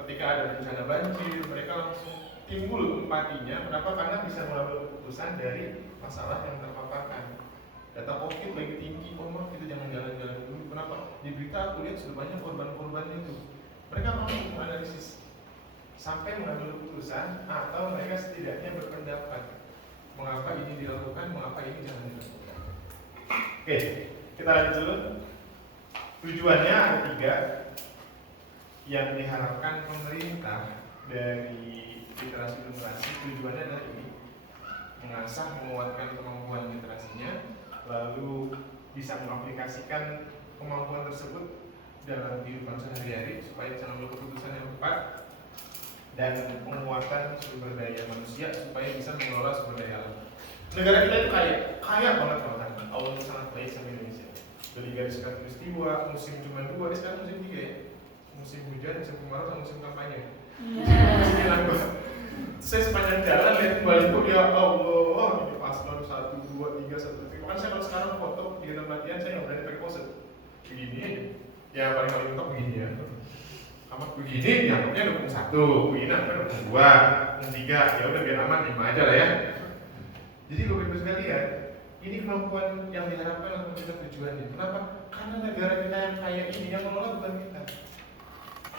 Ketika ada bencana banjir, mereka langsung timbul empatinya. Kenapa? Karena bisa mengambil keputusan dari masalah yang terpaparkan. Data COVID lagi tinggi, oh mah kita jangan jalan-jalan dulu. Kenapa? Di berita aku lihat sudah banyak korban-korbannya itu. Mereka mampu menganalisis sampai mengambil keputusan, atau mereka setidaknya berpendapat mengapa ini dilakukan, mengapa ini jangan dilakukan. Oke, kita lanjut dulu. Tujuannya ada 3 yang diharapkan pemerintah dari literasi numerasi. Tujuannya adalah ini: mengasah, menguatkan kemampuan literasinya, lalu bisa mengaplikasikan kemampuan tersebut dalam kehidupan sehari-hari supaya bisa mengambil keputusan yang tepat, dan penguatan sumber daya manusia supaya bisa mengelola sumber daya alam. Negara kita itu kaya banget malahan. Allah sangat baik sama Indonesia. Dari garis khatulistiwa, musim cuma 2, sekarang musim 3 ya. Musim hujan, musim kemarau, dan musim kampanye. Musim lagu. Saya sepanjang jalan lihat kembali kok ya Allah, ini paslon 1, 2, 3, 1. Makanya saya kalau sekarang foto di tempat latihan saya nggak berani pakai pose. Begini aja. Ya paling mentok begini ya. Amat begini, dianggapnya dukung 1, begini apa dukung 2, dukung 3. Ya udah biar aman 5 aja lah ya. Jadi Bapak-Ibu sekalian, ini kemampuan yang diharapkan untuk kita tujuannya. Kenapa? Karena negara kita yang kaya ini yang mengelola bukan kita.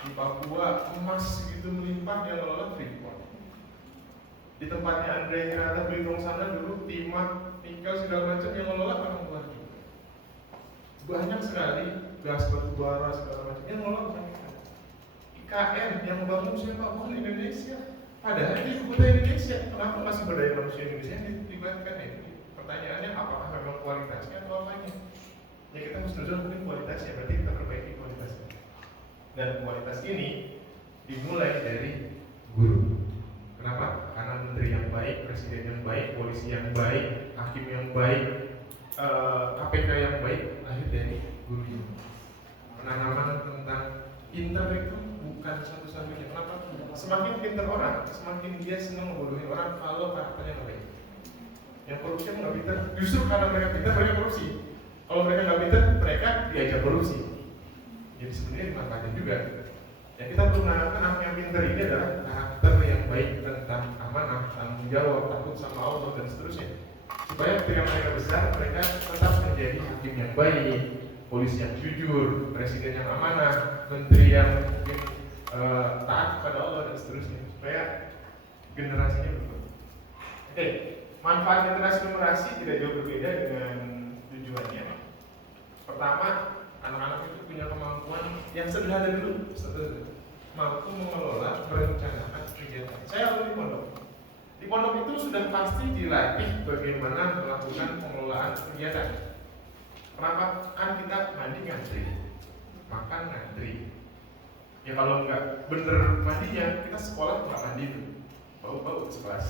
Di Papua emas segitu melimpah, yang mengelola Freeport. Di tempatnya Andre Hirata Belitung sana dulu timah, nikel segala macam yang mengelola orang luar. Banyak sekali gas batu bara segala macam yang mengelola bukan kita. IKN yang membangun siapa? Bukan Indonesia. Padahal di ibu kota Indonesia, kenapa nggak sumber daya manusia Indonesia yang dilibatkan ya? Pertanyaannya apakah memang kualitasnya atau apanya? Ya kita harus dulu mungkin kualitasnya, berarti kita perbaiki kualitasnya. Dan kualitas ini dimulai dari guru. Kenapa? Karena menteri yang baik, presiden yang baik, polisi yang baik, hakim yang baik, KPK yang baik lahir dari guru. Penanaman tentang pintar itu bukan satu-satunya. Kenapa? Semakin pintar orang, semakin dia senang membodohi orang kalau karakternya nggak baik. Yang korupsi yang nggak pintar, justru karena mereka pintar mereka korupsi. Kalau mereka nggak pintar, mereka diajak korupsi. Jadi sebenarnya dimanfaatkan juga. Yang kita perlu menanamkan anak yang pintar ini adalah karakter yang baik tentang amanah, tanggung jawab, takut sama Allah dan seterusnya. Supaya ketika mereka besar, mereka tetap menjadi hakim yang baik, polisi yang jujur, presiden yang amanah, menteri yang mungkin taat kepada Allah dan seterusnya. Supaya generasinya berubah. Oke, manfaat generasi numerasi tidak jauh berbeda dengan tujuannya. Pertama, anak-anak itu punya kemampuan yang sederhana dulu, mampu mengelola, merencanakan kegiatan. Saya alumni pondok. Di pondok itu sudah pasti dilatih bagaimana melakukan pengelolaan kegiatan. Kenapa? Kan kita mandi ngantri, makan ngantri. Ya kalau nggak bener mandinya, kita sekolah nggak mandi tuh, bau-bau ke sekelas.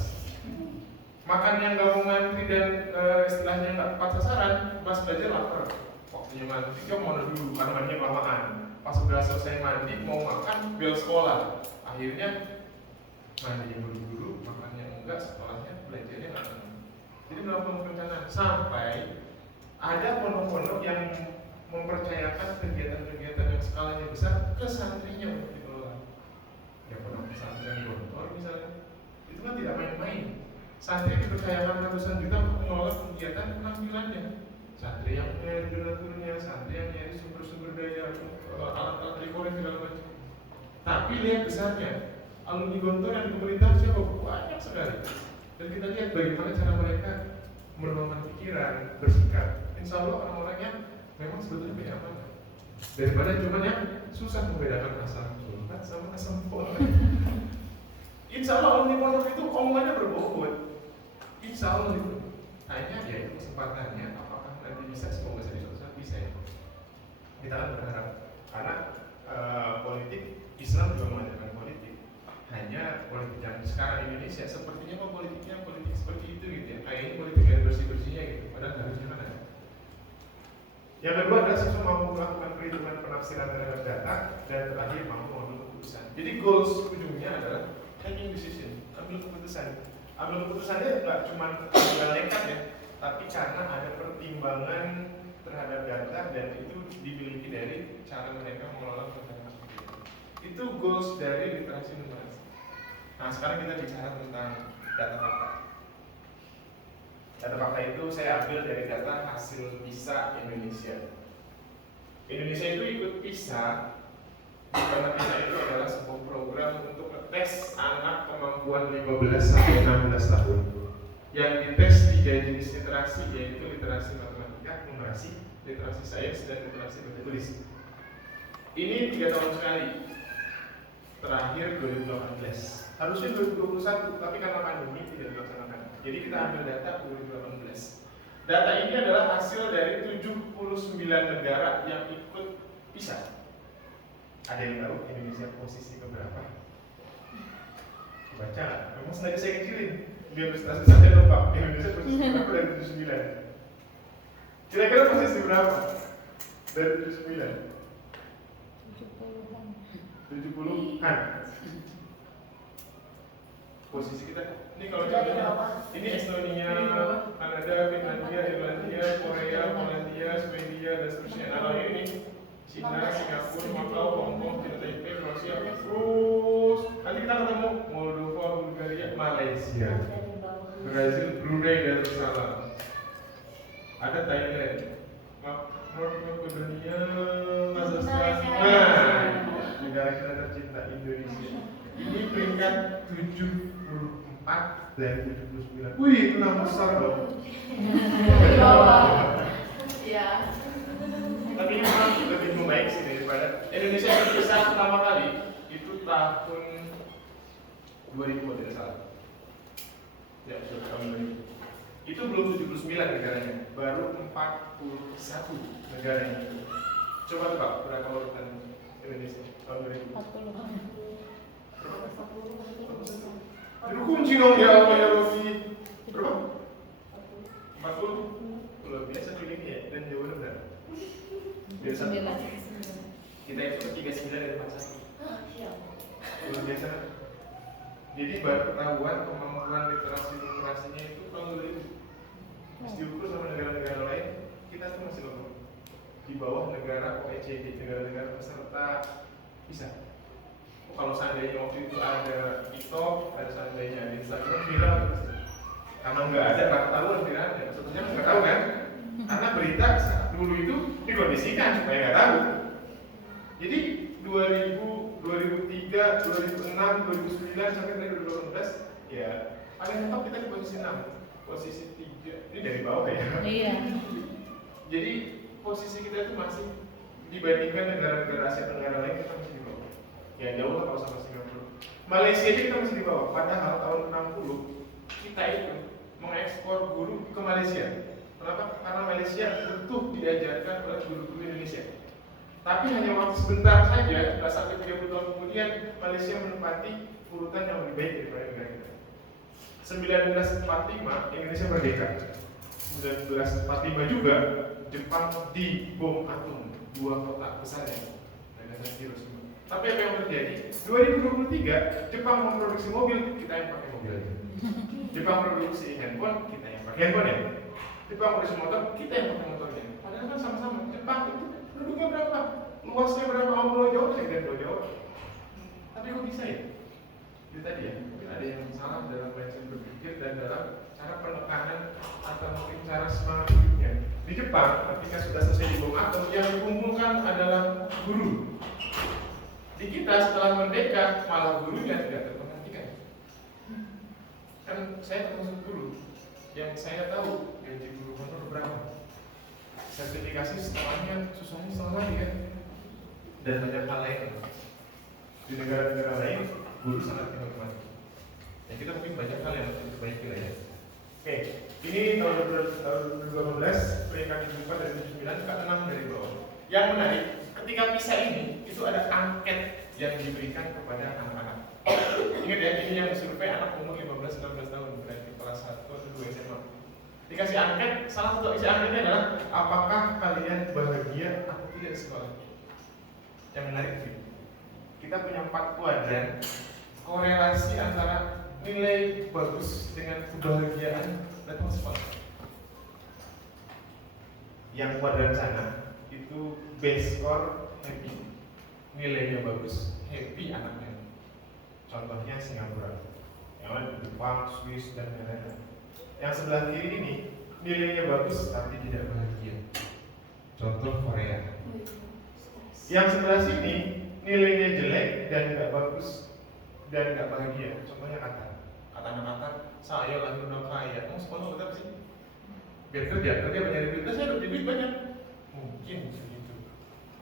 Makan yang nggak mau ngantri dan istilahnya nggak tepat sasaran, pas belajar lapar. Waktunya mandi, dia mau dulu karena mandinya kelamaan. Pas udah selesai mandi, mau makan, bel sekolah. Akhirnya mandinya buru-buru, makannya enggak, sekolahnya belajarnya nggak tenang. Jadi melakukan perencanaan sampai ada pondok-pondok yang mempercayakan kegiatan-kegiatan yang skalanya besar ke santrinya untuk dikelola. Ya pondok pesantren Gontor misalnya, itu kan tidak main-main. Santri dipercayakan ratusan juta untuk mengelola kegiatan penampilannya. Santri yang nyari donaturnya, santri yang nyari sumber-sumber daya, alat-alat recording segala macam. Tapi lihat besarnya, alumni Gontor yang di pemerintah siapa? Banyak sekali. Dan kita lihat bagaimana cara mereka menuangkan pikiran, bersikap. Insya Allah orang-orangnya memang sebetulnya punya amanah. Daripada cuma yang susah membedakan asam sulfat sama asam folat. Insya Allah alumni pondok itu omongannya berbobot. Insya Allah itu. Hanya ya itu kesempatannya. Apakah nanti bisa? Semoga saja suatu saat bisa ya. Kita kan berharap karena politik Islam juga mengajarkan politik. Hanya politik yang sekarang di Indonesia sepertinya kok politiknya politik seperti itu gitu ya. Kayaknya politik yang bersih-bersihnya gitu. Padahal harusnya mana? Yang kedua adalah siswa mampu melakukan perhitungan penafsiran terhadap data dan terakhir mampu mengambil keputusan. Jadi goals ujungnya adalah taking decision, ambil keputusan. Ambil keputusannya nggak cuma tinggal nekat ya, tapi karena ada pertimbangan terhadap data dan itu dimiliki dari cara mereka mengelola pertanyaan. Itu goals dari literasi numerasi. Nah sekarang kita bicara tentang data fakta. Data fakta itu saya ambil dari data hasil PISA Indonesia. Indonesia itu ikut PISA karena PISA itu adalah sebuah program untuk tes anak kemampuan 15 sampai 16 tahun. Yang dites 3 jenis literasi, yaitu literasi matematika, numerasi, literasi sains, dan literasi baca tulis. Ini 3 tahun sekali. Terakhir 2018. Harusnya 2021, tapi karena pandemi tidak dilaksanakan. Jadi kita ambil data 2018. Data ini adalah hasil dari 79 negara yang ikut PISA. Ada yang tahu Indonesia posisi keberapa? Baca, memang sengaja saya kecilin biar prestasi saja lupa. Indonesia posisi berapa dari 79? Kira-kira posisi berapa dari 79? 70-an. Posisi kita ini kalau contohnya ini Estonia, Kanada, Finlandia, Irlandia, Korea, Polandia, Swedia dan seterusnya. Nah kalau ini Cina, Singapura, Macau, Hongkong, China Taipei, Rusia, terus nanti kita ketemu Moldova, Bulgaria, Malaysia, Brazil, Brunei dan Darussalam. Ada Thailand, North Macedonia, Kazakhstan. Nah, negara kita tercinta Indonesia. Ini peringkat 74 dari 79. Wih, itu nama besar dong. Iya. Tapi ini memang lebih membaik sih daripada Indonesia yang besar pertama kali itu tahun 2000 kalau tidak salah. Ya, sudah tahun 2000. Itu belum 79 negaranya, baru 41 negaranya. Coba tebak berapa urutan Indonesia tahun 2000? 40. Itu kunci dong ya apa ya Rofi? Berapa? 40? Luar biasa tuh ini ya, dan jawabannya benar. Biasa. 9. Kita itu 39 dari 41. Luar biasa. Jadi baru ketahuan kemampuan literasi numerasinya itu tahun 2000. Terus diukur sama negara-negara lain, kita tuh masih lemah. Di bawah negara OECD, negara-negara peserta PISA. Kalau seandainya waktu itu ada TikTok, ada seandainya ada Instagram, viral. Karena nggak ada, nggak ketahuan viralnya. Maksudnya nggak tahu kan? Karena berita saat dulu itu dikondisikan supaya nggak tahu. Jadi 2000, 2003, 2006, 2009 sampai 2018, ya paling mentok kita di posisi 6, posisi 3. Ini dari bawah ya. Iya. Jadi posisi kita itu masih dibandingkan negara-negara Asia Tenggara lain kita masih di bawah. Ya jauh lah kalau sama Singapura. Malaysia itu kita masih di bawah. Padahal tahun 60 kita itu mengekspor guru ke Malaysia. Kenapa? Karena Malaysia butuh diajarkan oleh guru-guru Indonesia. Tapi hanya waktu sebentar saja, tidak sampai 30 tahun kemudian, Malaysia menempati urutan yang lebih baik daripada negara kita. 1945 Indonesia merdeka. 1945 juga Jepang dibom atom dua kota besarnya, Nagasaki, Hiroshima. Tapi apa yang terjadi? 2023 Jepang memproduksi mobil, kita yang pakai mobil aja. Jepang produksi handphone, kita yang pakai handphone ya. Jepang produksi motor, kita yang pakai motornya. Padahal kan sama-sama. Jepang itu penduduknya berapa? Luasnya berapa? Pulau Jawa dan Pulau Jawa. Tapi kok bisa ya? Itu tadi ya, mungkin ada yang salah dalam mindset berpikir dan dalam cara penekanan atau mungkin cara semangat hidupnya. Di Jepang, ketika sudah selesai dibom atom, yang dikumpulkan adalah guru. Di kita setelah merdeka, malah gurunya tidak terperhatikan. Kan saya termasuk guru, yang saya tahu gaji guru honor berapa. Sertifikasi setelahnya susahnya setengah lagi kan. Dan banyak hal lain. Di negara-negara lain, guru sangat dihormati. Ya kita mungkin banyak hal yang harus diperbaiki lah ya. Oke, ini tahun 2018 peringkat 74 dari 79 ke 6 dari bawah. Yang menarik, ketika PISA ini itu ada angket yang diberikan kepada anak-anak. Ingat ya, ini yang disurvei anak umur 15-16 tahun, berarti kelas 1 atau 2 SMA. Dikasih angket, salah satu isi anketnya adalah apakah kalian bahagia atau tidak di sekolah. Yang menarik sih, kita punya 4 kuadran korelasi antara nilai bagus dengan kebahagiaan datang sekolah. Yang kuadran sana itu base score happy, nilainya bagus, happy anaknya. Contohnya Singapura, yang lain Jepang, Swiss dan lain-lain. Yang sebelah kiri ini nilainya bagus tapi tidak bahagia. Contoh Korea. Yang sebelah sini nilainya jelek dan tidak bagus dan tidak bahagia. Contohnya Qatar. Kata-kata saya lagi orang kaya, kamu sekolah berapa sih? Biar kerja banyak duit, saya dapat duit banyak. Mungkin begitu.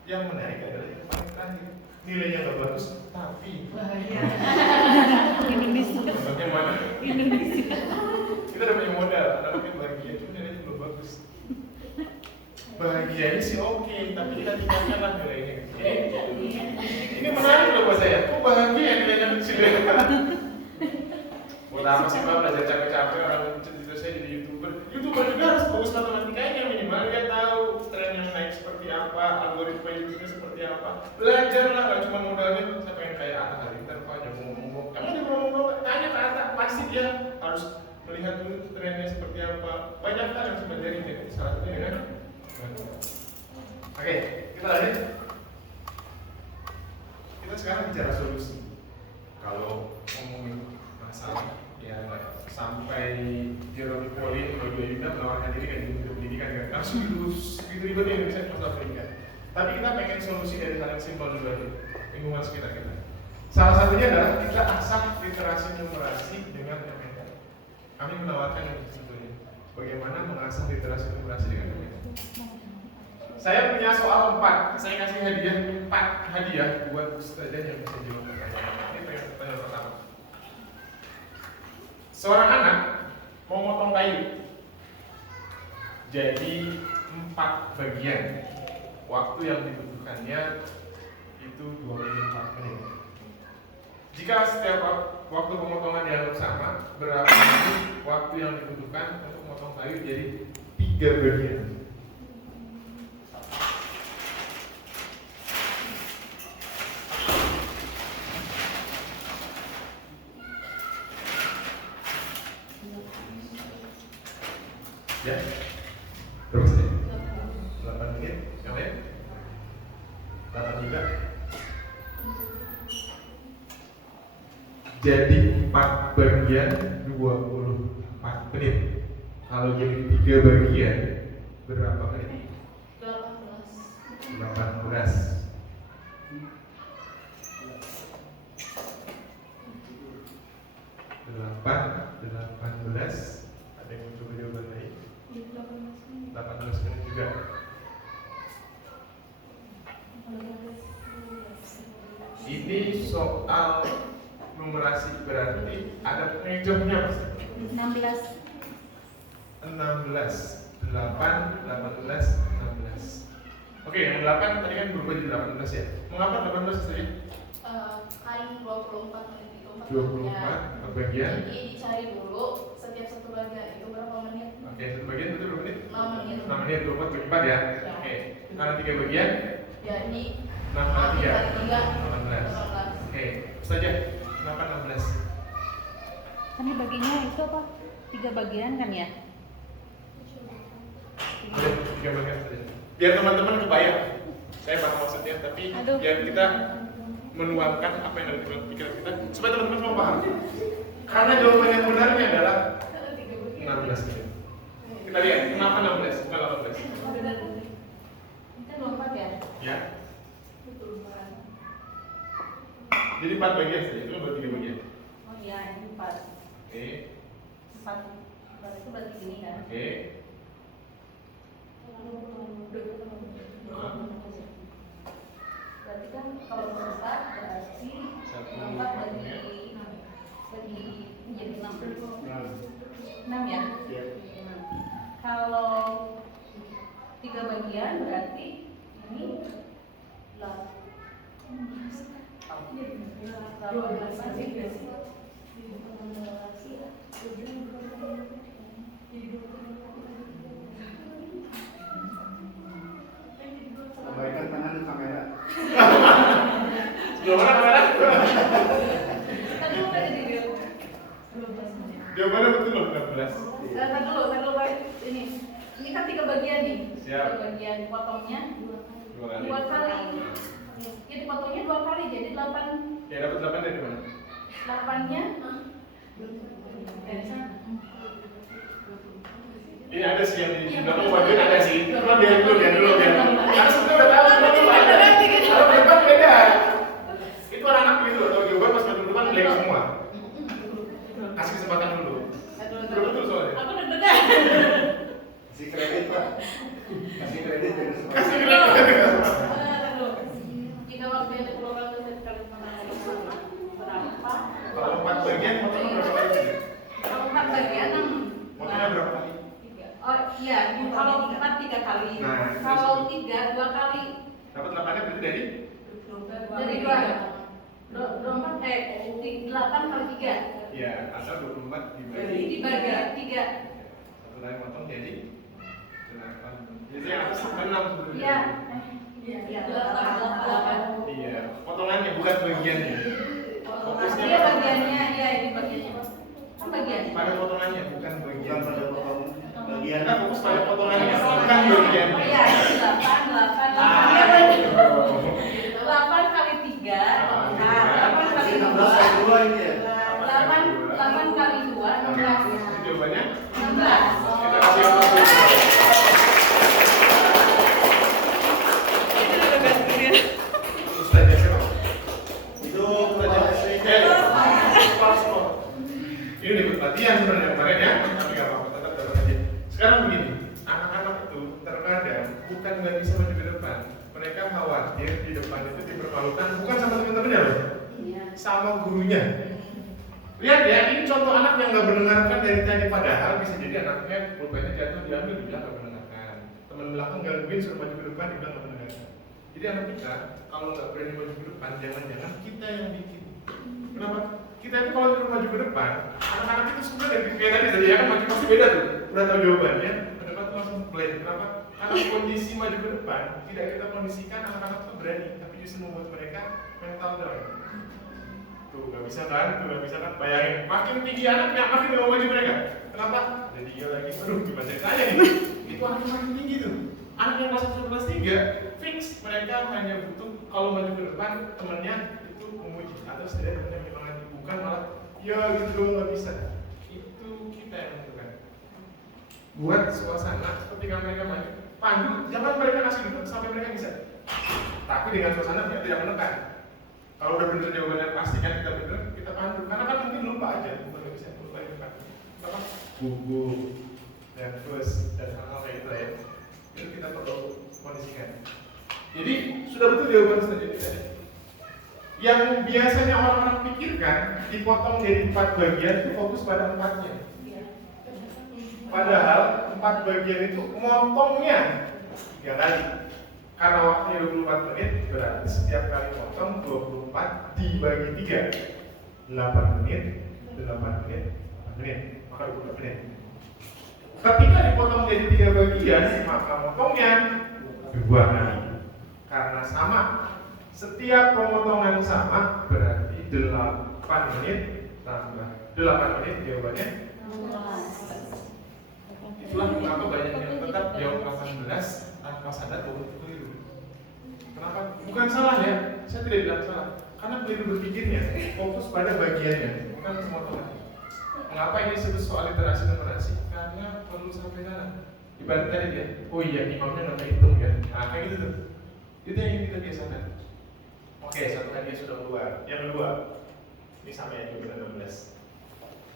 Yang menarik adalah yang paling terakhir, nilainya nggak bagus tapi bahagia. Indonesia. Contohnya mana? Indonesia. Kita udah punya modal, anak mungkin bahagia, cuma nilainya belum bagus. Bahagianya sih oke, tapi kita tingkatkan lah nilainya. Ini menarik loh buat saya. Kok bahagia nilainya kecil ya? Buat apa sih Pak belajar capek-capek orang cita-cita saya jadi YouTuber? YouTuber juga harus bagus matematikanya, minimal dia tahu tren yang naik seperti apa, algoritma YouTube seperti apa. Belajarlah, nggak cuma modalnya saya pengen kayak Atta Halilintar Pak, aja ngomong-ngomong. Kamu dia ngomong-ngomong, tanya ke Atta, pasti dia harus melihat dulu trennya seperti apa. Banyak hal yang harus belajarin, jadi salah satunya dengan Oke, kita lanjut. Kita sekarang bicara solusi. Kalau ngomongin masalah, ya sampai Jerome Pauline, Claudia Yuda menawarkan diri kan di Menteri Pendidikan kan langsung gitu-gitu di Indonesia masalah pendidikan. Tapi kita pengen solusi dari hal yang simpel dulu aja, lingkungan sekitar kita. Salah satunya adalah kita asah literasi numerasi dengan MNK. Kami menawarkan yang sebetulnya bagaimana mengasah literasi numerasi dengan MNK. Saya punya soal 4, saya kasih hadiah 4 hadiah buat ustazah yang bisa jawab pertanyaan. Seorang anak mau motong kayu jadi 4 bagian. Waktu yang dibutuhkannya itu 24 menit. Jika setiap waktu pemotongan dianggap sama, berarti waktu yang dibutuhkan untuk memotong kayu jadi 3 bagian. Ya, terus ya. 8 menit, yang lain? 8 juga. Jadi 4 bagian 24 menit. Kalau jadi 3 bagian berapa menit? 18. 18. Ada yang mau coba jawaban lain? 18 menit juga. Ini soal numerasi, berarti ada pengejamnya pasti. 16. 16, 8, 18, 16. Oke, yang 8 tadi kan berubah jadi 18 ya. Mengapa 18 tadi? Kan 24 menit itu 24 bagian. Jadi dicari dulu setiap satu bagian itu berapa menit? Oke, satu bagian itu berapa menit? 6 menit. 6 menit, 24 bagi 4 ya. Ya. Oke, karena 3 bagian, Jadi 6 kali 3, 3 18. Oke, saja, kenapa 16? Kan dibaginya itu apa? 3 bagian kan ya? Boleh, 3 bagian saja. Biar teman-teman kebayang, saya paham maksudnya, tapi Aduh. biar kita menuangkan apa yang ada di dalam pikiran kita, supaya teman-teman semua paham. Karena jawaban yang benarnya adalah 16 menit. Kita lihat, kenapa 16, bukan 18? Kita 24 ya? Ya, jadi 4 bagian saja, itu baru 3 bagian. Oh iya, ini 4. Oke, 4. Berarti itu berarti gini kan? oke. Berarti kan kalau 4 berarti 4 bagi menjadi 6 ya? Iya. Kalau 3 bagian berarti ini 18. Kembalikan tangan ke kamera. Sebelah mana kamera? Tadi udah jadi dia. Jawabannya betul loh, 16. Tadi dulu Pak. Ini kan 3 bagian nih. Siap. 3 bagian potongnya 2 kali. 2 kali. Ya dipotongnya 2 kali jadi 8. Ya, dapat 8 dari mana? 8-nya dari sana. Ini ada sih yang di belakang bagian ada sih. Cuma biar dulu. Karena sebenarnya udah tahu cuma ada. Kalau depan beda. Itu anak-anak gitu. Kalau jawaban pas bagian depan blank semua. Kasih kesempatan dulu. Belum betul soalnya. Aku deg-degan. Kasih kredit Pak. Kasih kredit dari semua. Kasih kredit. Jika waktu yang diperlukan untuk sekali menangani berapa? Kalau 4 bagian potongnya berapa kali? Kalau 4 bagian Potongnya berapa kali? Oh iya, kalau 4 3 kali. Nah, Kalau 3 2 kali. Dapat 8-nya berarti dari? Dari 24 8 kali 3. Ya, asal 24 dibagi. Dibagi 3. Satu kali potong jadi 8. Jadi yang atas 6 sebenarnya. Iya. Iya, 8. Iya, potongannya bukan bagiannya. Fokusnya Dia bagiannya, iya ini bagiannya. Kan bagian. pada potongannya, bukan Bukan bagian. pada potong bagian. Kita fokus pada potongannya, bukan bagiannya. Oh iya, ini 8 Ah, Iya benar. gitu. 8 kali 3. Nah, 8 kali 16 kali 2 ini ya. 8 kali 2 16. Ini jawabannya. 16. Kita kasih yang terbaik. Ustazah siapa? Itu Ustazah Sri. Ini ikut latihan sebenarnya kemarin ya, tapi nggak apa-apa, tetap dapat aja. Sekarang begini, anak-anak itu terkadang bukan nggak bisa maju ke depan, mereka khawatir di depan itu dipermalukan bukan sama teman-temannya loh, Iya. sama gurunya. Lihat ya, ini contoh anak yang nggak mendengarkan dari tadi, padahal bisa jadi anaknya pulpennya jatuh diambil, dia nggak mendengarkan. Teman belakang gangguin suruh maju ke depan, dia bilang nggak mendengarkan. Jadi anak kita kalau nggak berani maju ke depan, jangan-jangan kita yang bikin. Kenapa? Kita itu kalau suruh maju ke depan, anak-anak itu sebenarnya dari kayak tadi ya kan maju pasti beda tuh. Udah tahu jawabannya, ke depan tuh langsung play. Kenapa? Karena kondisi maju ke depan tidak kita kondisikan anak-anak itu berani, tapi justru membuat mereka mental down. Tuh nggak bisa kan? Bayangin, makin tinggi anaknya, makin nggak mau maju mereka. Kenapa? Jadi dia lagi, aduh gimana ceritanya nih? Itu anak yang makin tinggi tuh. Anak yang kelas 1 kelas 3, fix mereka hanya butuh kalau maju ke depan temannya itu memuji atau setidaknya temannya menyemangati, bukan malah ya gitu dong nggak bisa. Itu kita yang menentukan. Buat suasana ketika mereka maju, pandu, jangan mereka kasih duduk sampai mereka bisa. Tapi dengan suasana yang tidak menekan. Kalau udah bener jawabannya pastikan kita bener, kita pandu. Karena kan mungkin lupa aja, bukan nggak bisa lupa itu kan. Apa? Gugu, dan terus dan hal-hal kayak itu ya. Itu kita perlu kondisikan. Jadi sudah betul jawaban selanjutnya. Yang biasanya orang-orang pikirkan dipotong jadi 4 bagian itu fokus pada 4-nya. Padahal 4 bagian itu motongnya 3 kali. Karena waktunya 24 menit, berarti setiap kali potong 24 dibagi 3 8 menit, 8 menit, 8 menit, maka 24 menit. Ketika dipotong jadi 3 bagian, maka potongnya 2 kali. Karena sama, setiap pemotongan sama berarti 8 menit tambah 8 menit jawabannya. Itulah mengapa banyak yang tetap jawab 18 tanpa sadar bahwa itu keliru. Kenapa? Bukan salah ya, saya tidak bilang salah. Karena keliru berpikirnya, fokus pada bagiannya, bukan pemotongan. Mengapa ini disebut soal literasi numerasi? Karena perlu sampai sana. Ibarat tadi dia, oh iya imamnya nggak hitung ya. Nah kayak gitu tuh. Itu yang ingin kita biasakan. Oke, satu hadiah sudah keluar. Yang kedua, ini sama ya juga 16.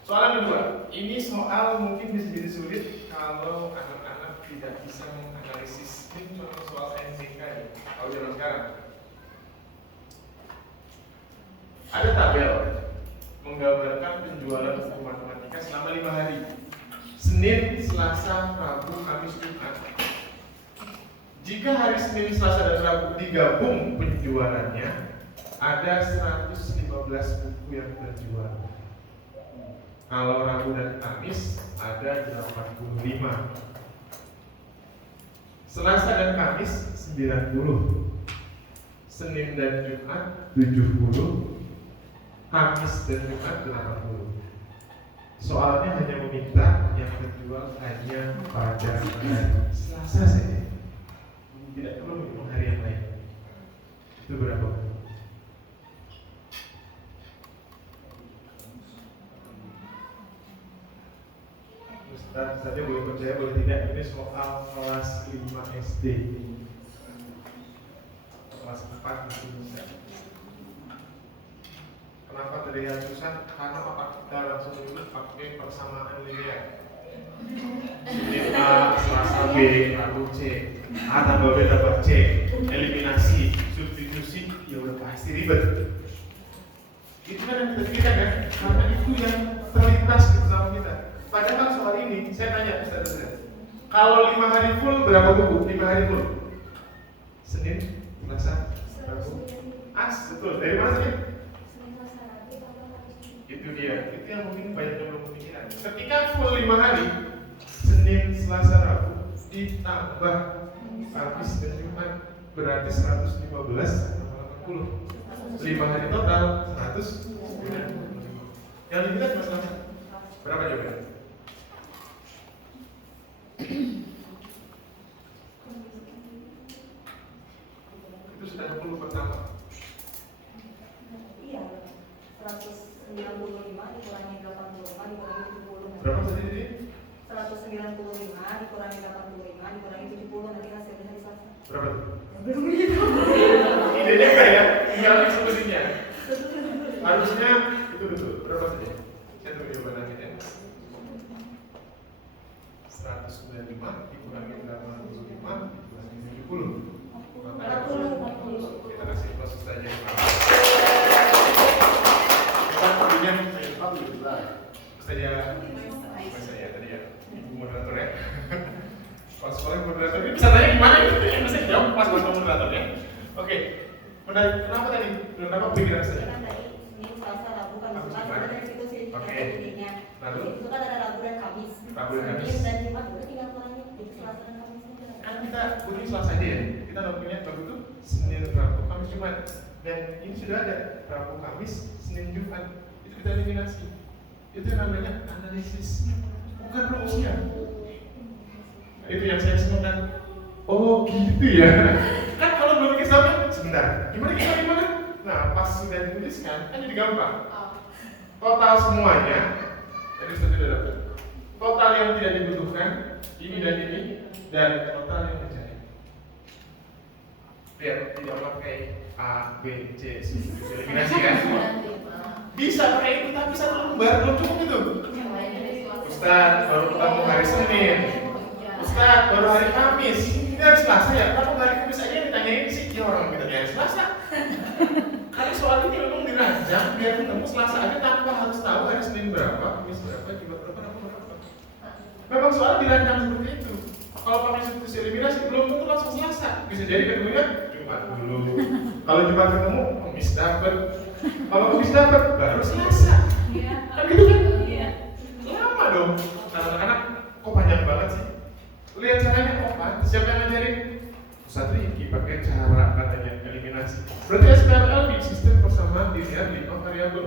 Soal yang kedua, ini soal mungkin bisa jadi sulit kalau anak-anak tidak bisa menganalisis. Ini contoh soal NCK ya, kalau zaman sekarang. Ada tabel menggambarkan penjualan buku matematika selama 5 hari. Senin, Selasa, Rabu, Kamis, Jumat. Jika hari Senin, Selasa, dan Rabu digabung penjualannya, ada 115 buku yang terjual. Kalau Rabu dan Kamis ada 85. Selasa dan Kamis 90. Senin dan Jumat 70. Kamis dan Jumat 80. Soalnya hanya meminta yang terjual hanya pada hari Selasa saja. Tidak perlu menghitung hari yang lain. Itu berapa? Ustaz saja boleh percaya, boleh tidak. Ini soal kelas 5 SD. Kelas 4 mungkin bisa. Kenapa terlihat susah? Karena otak kita langsung dulu pakai persamaan linear. Senin A, Selasa B, Rabu C, A tambah B dapat C, eliminasi, substitusi, ya udah pasti ribet. Itu kan yang kita pikirkan kan? Karena itu yang terlintas di bersama kita. Padahal soal ini, saya tanya Ustaz, kalau 5 hari full berapa buku? 5 hari full? Senin, Selasa, Rabu. Betul. Dari mana sih? Itu dia. Itu yang mungkin banyak yang belum kepikiran. Ketika full 5 hari, Senin, Selasa, Rabu ditambah Kamis dan Jumat berarti 115 sama 80. 5 hari total 190. Yang dilihat Mas Lama. Berapa jawabannya? Itu sudah 60 pertama. Iya, 195 dikurangi 85 dikurangi 70. Berapa tadi ini? 195 dikurangi 85 dikurangi 70, nanti hasilnya hari Selasa. Berapa tuh? Idenya enggak ya? Tinggal eksekusinya. Harusnya itu betul. Berapa saja? Saya tunggu jawabannya ya. 195 dikurangi 85 dikurangi 70. Maka 40. Kita kasih proses saja. Kita punya 40. Tapi bisa tanya gimana itu? Ya mesti jawab pas buat moderatornya. Oke, menarik. Kenapa tadi? Kenapa pikiran saya? Kan dari Senin, Selasa, Rabu, Kamis, Jumat, udah dari situ sih Oke. idenya. Lalu? Itu kan ada Rabu dan Kamis. Rabu dan Kamis. Senin dan Jumat udah tinggal kurangin. Jadi Selasa dan Kamis aja. Kan kita bunyi Selasa aja ya. Kita punya Rabu itu Senin, Rabu, Kamis, Jumat. Dan ini sudah ada Rabu, Kamis, Senin, Jumat. Itu kita eliminasi. Itu yang namanya analisis, bukan rumusnya. Nah, itu yang saya sebutkan. Oh gitu ya. Kan kalau belum kisahkan sebentar. Gimana? Nah pas sudah dituliskan kan jadi gampang. Total semuanya. Tadi sudah dapat. Total yang tidak dibutuhkan ini dan ini dan total yang mencari. Biar tidak pakai A, B, C, C. Eliminasi kan? Bisa pakai itu tapi satu lembar belum cukup itu. Ustaz baru ketemu hari Senin. Ustaz baru hari Kamis. Ini hari Selasa ya. Kamu hari Kamis aja yang ditanyain sih. Ya orang kita hari Selasa. Karena soal ini memang dirancang biar ketemu Selasa aja tanpa harus tahu hari Senin berapa, Kamis berapa, Jumat berapa, Rabu berapa. Memang soal dirancang seperti itu. Kalau pakai substitusi eliminasi belum tentu langsung Selasa. Bisa jadi ketemunya Jumat dulu. Kalau Jumat ketemu Kamis dapat. Kalau Kamis dapat baru Selasa. Kan gitu kan? Lama dong. Karena anak-anak kok panjang banget sih. Lihat caranya kok kan? Siapa yang ngajarin? Ustaz Riki pakai cara katanya eliminasi. Berarti SPLL di sistem persamaan dilihat 5 variabel.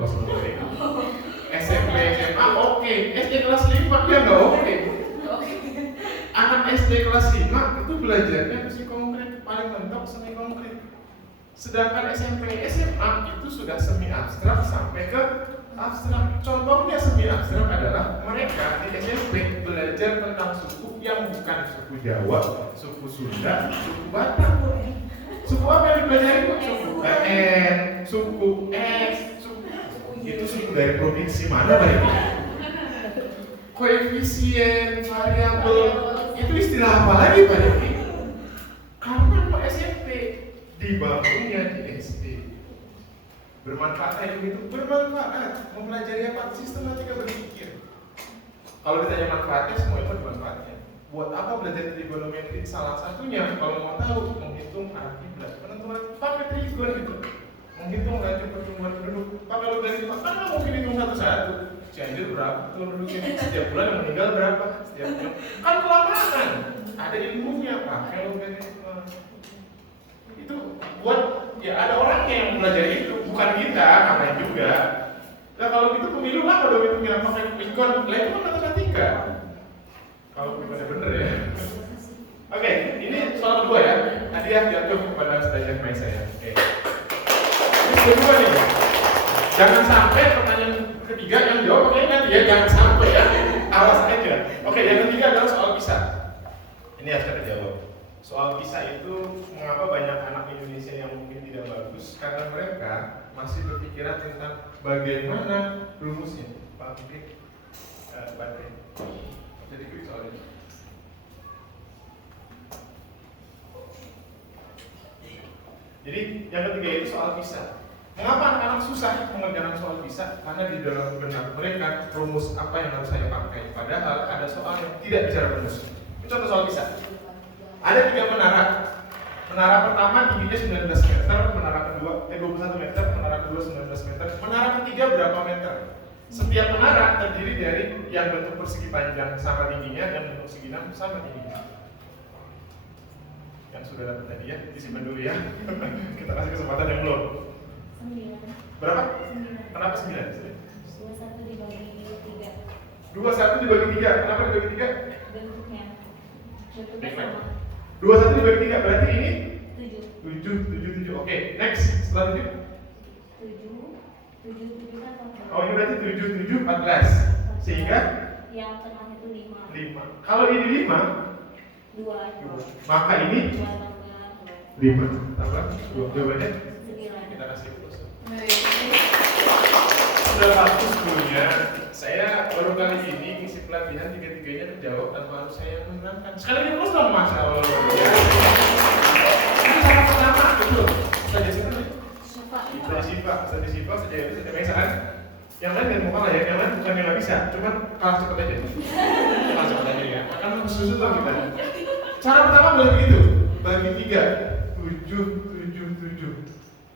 SMP, SMA oke. SD kelas 5 ya nggak oke. Anak SD kelas 5 itu belajarnya mesti konkret, paling mentok semi konkret. Sedangkan SMP, SMA itu sudah semi abstrak sampai ke abstrak. Contohnya semi abstrak adalah mereka di SMP belajar tentang suku yang bukan suku Jawa, suku Sunda, suku Batak. Suku apa yang dipelajari? Suku KN, suku S, itu suku dari provinsi mana Pak ini? Koefisien, variabel, itu istilah apa lagi Pak ini? Karena Pak SMP dibangunnya di SD. Bermanfaat kayak begitu, bermanfaat. Mempelajari apa? Sistematika berpikir. Kalau ditanya manfaatnya, semua itu manfaatnya. Buat apa belajar trigonometri? Salah satunya kalau mau tahu menghitung arti penentuan pakai trigon gitu. Menghitung laju pertumbuhan penduduk pakai logaritma. Kan nggak mungkin hitung satu-satu. Cianjur berapa penduduknya? Setiap bulan yang meninggal berapa? Setiap bulan. Kan kelamaan. Ada ilmunya pakai logaritma. Itu buat ya ada orangnya yang belajar itu, bukan kita, namanya juga. Nah kalau gitu pemilu lah kalau hitungnya pakai trigon, lah itu kan matematika. Kalau benar-benar ya. Oke, ini soal kedua ya. Hadiah jatuh kepada Ustazah Maisa ya. Oke. Ini kedua nih. Jangan sampai pertanyaan ketiga yang jawab oke nanti ya, jangan sampai ya. Awas aja. Oke, yang ketiga adalah soal bisa. Ini harus kita jawab. Soal bisa itu mengapa banyak anak Indonesia yang mungkin tidak bagus karena mereka masih berpikiran tentang bagaimana rumusnya. Pak mungkin baterai. Jadi quick soalnya. Jadi yang ketiga itu soal bisa. Mengapa anak-anak susah mengerjakan soal bisa? Karena di dalam benak mereka rumus apa yang harus saya pakai. Padahal ada soal yang tidak bicara rumus. Ini contoh soal bisa. Ada 3 menara. Menara pertama tingginya 19 meter, menara kedua 21 meter, menara kedua 19 meter, menara ketiga berapa meter? Setiap menara terdiri dari yang bentuk persegi panjang sama tingginya dan bentuk persegi enam sama tingginya. Yang sudah dapat tadi ya, disimpan dulu ya. Kita kasih kesempatan yang belum. 9. Berapa? 9. Kenapa 9? 21 dibagi 3. 21 dibagi 3. Kenapa dibagi 3? Bentuknya Baik, sama. 21 dibagi 3 berarti ini 7. 7. Oke, next. Setelah 7. 7 kan 14. Oh, ini berarti 7, 14. Sehingga yang tengah itu 5. 5. Kalau ini 5, 2. maka ini 2 tambah 5 tambah 2. Jawabannya 9. kita kasih plus. Sudah bagus dulunya. Saya baru kali ini ngisi pelatihan 3-3-nya terjawab tanpa harus saya menerangkan. Sekali lagi plus dong Mas. Allah. Ini cara pertama betul. Saja siapa nih? Saja Siva, saja itu saja Maisa kan. Yang lain jangan mau kalah ya, yang lain bukan yang nggak bisa, cuman kalah cepet aja. Kalah cepet aja ya. Akan susu tuh kita. Cara pertama boleh begitu, bagi 3, 7, 7, 7.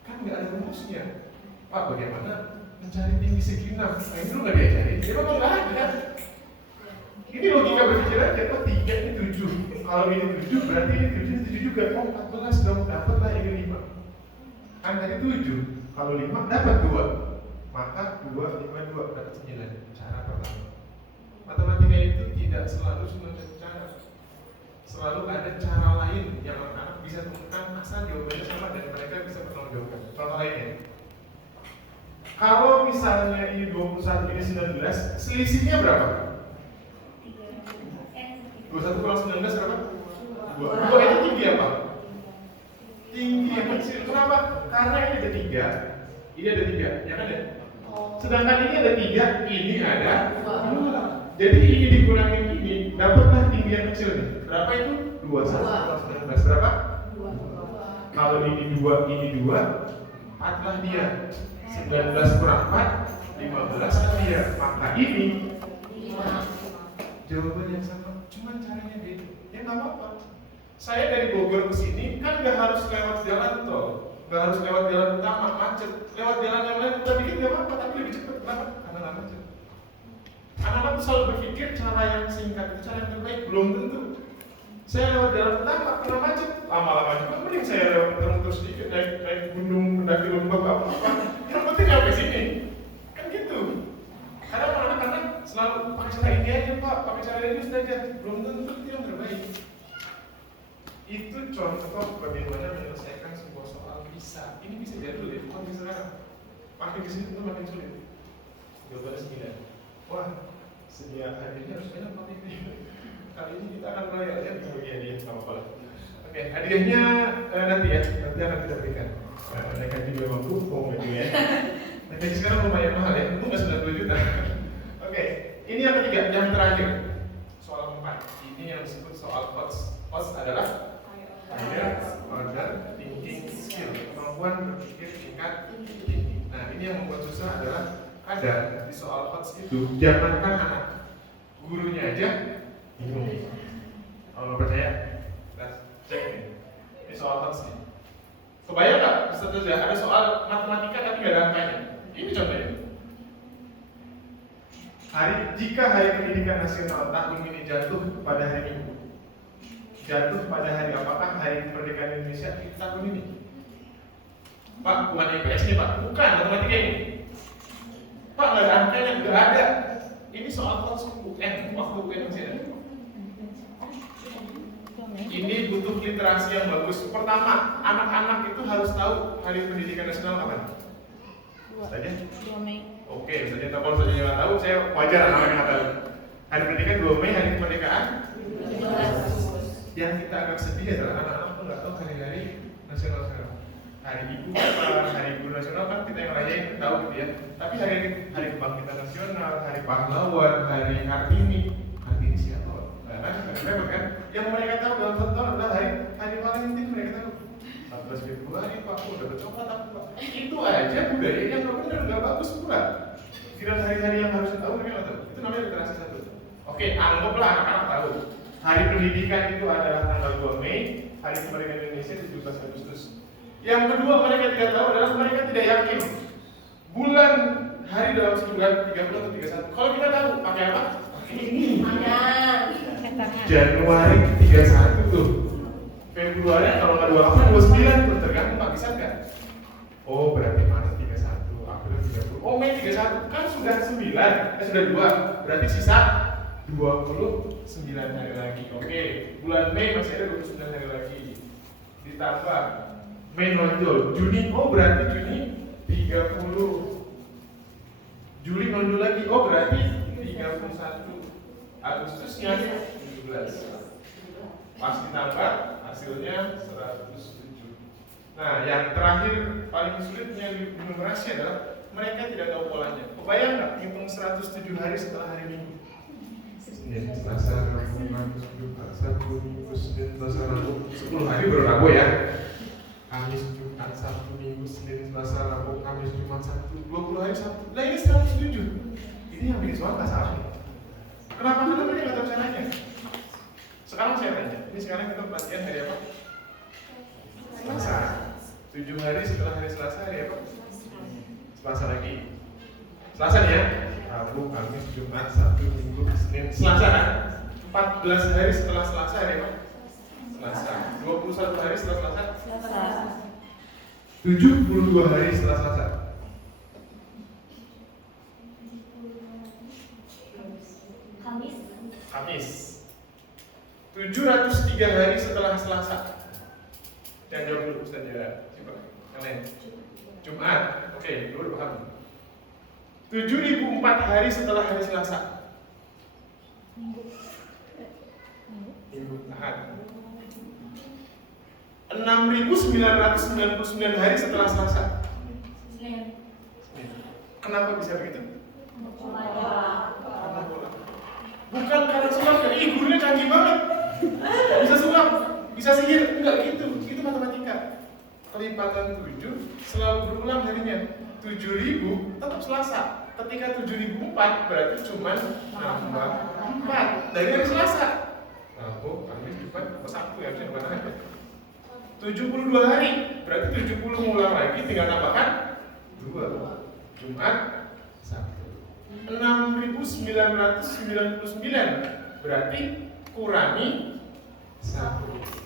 Kan nggak ada rumusnya. Pak, bagaimana mencari tinggi segi 6? Nah, ini dulu nggak diajarin, dia memang nggak ada. Ini logika berpikir aja, kok 3 ini 7. Kalau ini 7, berarti ini 7, ini 7 juga. Oh, 14 dong, dapatlah ini 5. Kan tadi 7, kalau 5 dapat 2. Maka 2, 5, 2, dapat 9. Cara pertama. Matematika itu tidak selalu cuma satu cara. Selalu ada cara lain yang anak-anak bisa temukan asal jawabannya sama dan mereka bisa bertanggung jawab. Contoh lainnya, kalau misalnya ini 21, ini 19, selisihnya berapa? 21 kurang 19 berapa? 2. 2 itu tinggi apa? Tinggi yang kecil. Kenapa? Karena ini ada 3, ini ada 3, ya kan ya? Sedangkan ini ada 3, ini ada 2. Jadi ini dikurangin ini, dapatlah tinggi yang kecil nih. Berapa itu? 21 kurang 19 berapa? 2. Kalau ini 2, ini 2, 4 lah dia. 19 kurang 4, 15 lah dia. Maka ini 5. Jawaban yang sama, cuman caranya beda. Ya nggak apa-apa. Saya dari Bogor ke sini kan nggak harus lewat jalan tol, nggak harus lewat jalan utama macet. Lewat jalan yang lain udah dikit nggak apa-apa, tapi lebih cepat. Kenapa? Karena nggak macet. Anak-anak tuh selalu berpikir cara yang singkat itu cara yang terbaik. Belum tentu. Saya lewat jalan utama karena macet, lama-lama juga mending saya lewat muter sedikit, naik gunung, mendaki lembah apa-apa. Yang penting sampai sini. Kan gitu. Karena anak-anak selalu pakai cara ini aja Pak, pakai cara ini saja. Belum tentu itu yang terbaik. Itu contoh bagaimana menyelesaikan sebuah soal bisa. Ini bisa jadul ya, bukan bisa sekarang. Makin kesini tentu makin sulit. Jawabannya 9. Wah, sedia hadiahnya harus banyak Pak ini. Kali ini kita akan merayakan hadiah sama Pak. Oke, hadiahnya nanti ya, nanti akan kita berikan. Naik haji 2 waktu, ya. Naik haji sekarang lumayan mahal ya, itu nggak 90 juta. Oke, ini yang ketiga, yang terakhir. Soal 4, ini yang disebut soal POTS. POTS adalah Higher Order Thinking Skill, kemampuan berpikir tingkat tinggi. Nah, ini yang membuat susah adalah kadang di soal POTS itu, jangankan anak, gurunya aja bingung. Kalau nggak percaya, kita cek ini soal POTS nih. Kebayang nggak? Setelah ada soal matematika tapi nggak ada angkanya. Ini contohnya. Jika Hari Pendidikan Nasional tahun ini jatuh pada hari Minggu, jatuh pada hari apakah Hari Kemerdekaan Indonesia di tahun ini? Pak, bukan IPS nih Pak, bukan matematika ini. Pak, nggak ada angkanya, nggak ada. Ini soal POTS UN, waktu UN masih ada. Ini butuh literasi yang bagus. Pertama, anak-anak itu harus tahu Hari Pendidikan Nasional kapan? Saja? 2 Mei. Oke, misalnya kalau saja nggak tahu, saya wajar anak-anak nggak tahu. Hari Pendidikan 2 Mei, Hari Kemerdekaan. Yang kita agak sedih adalah anak-anak tuh nggak tahu hari-hari nasional sekarang. Hari Ibu, Hari Guru Nasional kan kita yang rayain tahu gitu ya. Tapi hari Kebangkitan Nasional, Hari Pahlawan, Hari Kartini siapa? Kan repot kan? Yang mereka tahu dalam satu tahun adalah hari Valentine mereka tahu. 14 Februari Pak, udah bercoklat aku Pak. Itu aja budaya yang nggak benar, nggak bagus pula. Tidak hari-hari yang harus tahu mereka nggak tahu. Itu namanya literasi 1. Oke, anggaplah anak-anak tahu. Hari Pendidikan itu adalah tanggal 2 Mei, Hari Kemerdekaan Indonesia 17 Agustus. Yang kedua mereka tidak tahu adalah mereka tidak yakin bulan hari dalam sebulan 30 atau 31. Kalau kita tahu pakai apa? Pakai ini. Januari 31 tuh. Februari kalau nggak 28, 29 tuh tergantung Pak bisa nggak? Oh berarti Maret 31, April 30. Oh Mei 31 kan sudah 9, sudah 2. Berarti sisa 29 hari lagi. Oke, bulan Mei masih ada 29 hari lagi. Ditambah Mei nonjol, Juni, oh berarti Juni 30. Juli nonjol lagi, oh berarti 31. Agustusnya 17. Pas ditambah hasilnya 107. Nah, yang terakhir paling sulitnya di numerasi adalah mereka tidak tahu polanya. Kebayang nggak hitung 107 hari setelah hari Minggu? Senin, Selasa, Rabu, Kamis, Jumat, Sabtu, Minggu, Senin, Selasa, Rabu. 10 hari baru Rabu ya. Kamis, Jumat, Sabtu, Minggu, Senin, Selasa, Rabu, Kamis, Jumat, Sabtu. 20 hari Sabtu. Nah ini 107. Ini yang bikin soal nggak salah. Kenapa? Karena mereka nggak tahu caranya. Sekarang saya tanya. Ini sekarang kita pelatihan hari apa? Selasa. 7 hari setelah hari Selasa hari apa? Selasa lagi. Selasa nih ya. Rabu, Kamis, Jumat, Sabtu, Minggu, Senin, Selasa kan? 14 hari setelah Selasa hari apa? Selasa. 21 hari setelah Selasa? Selasa. 72 hari setelah Selasa. Kamis. 703 hari setelah Selasa. Jangan jawab dulu Ustaz ya. Coba yang lain. Jumat. Oke, dulu paham. 7004 hari setelah hari Selasa. Minggu. Ahad. 6.999 hari setelah Selasa. Senin. Kenapa bisa begitu? Pola. Karena bola. Bukan karena sulap, jadi gurunya canggih banget. Bisa sulap, bisa sihir, enggak gitu. Itu matematika. Kelipatan 7 selalu berulang harinya. 7.000 tetap Selasa. Ketika 7.004 berarti cuma nambah 4 dari hari Selasa. Rabu, Kamis, Jumat, Sabtu ya, bisa nambah aja. 72 hari, berarti 70 ngulang lagi, tinggal tambahkan 2. Jumat, Sabtu. 6.999 berarti kurangi 1,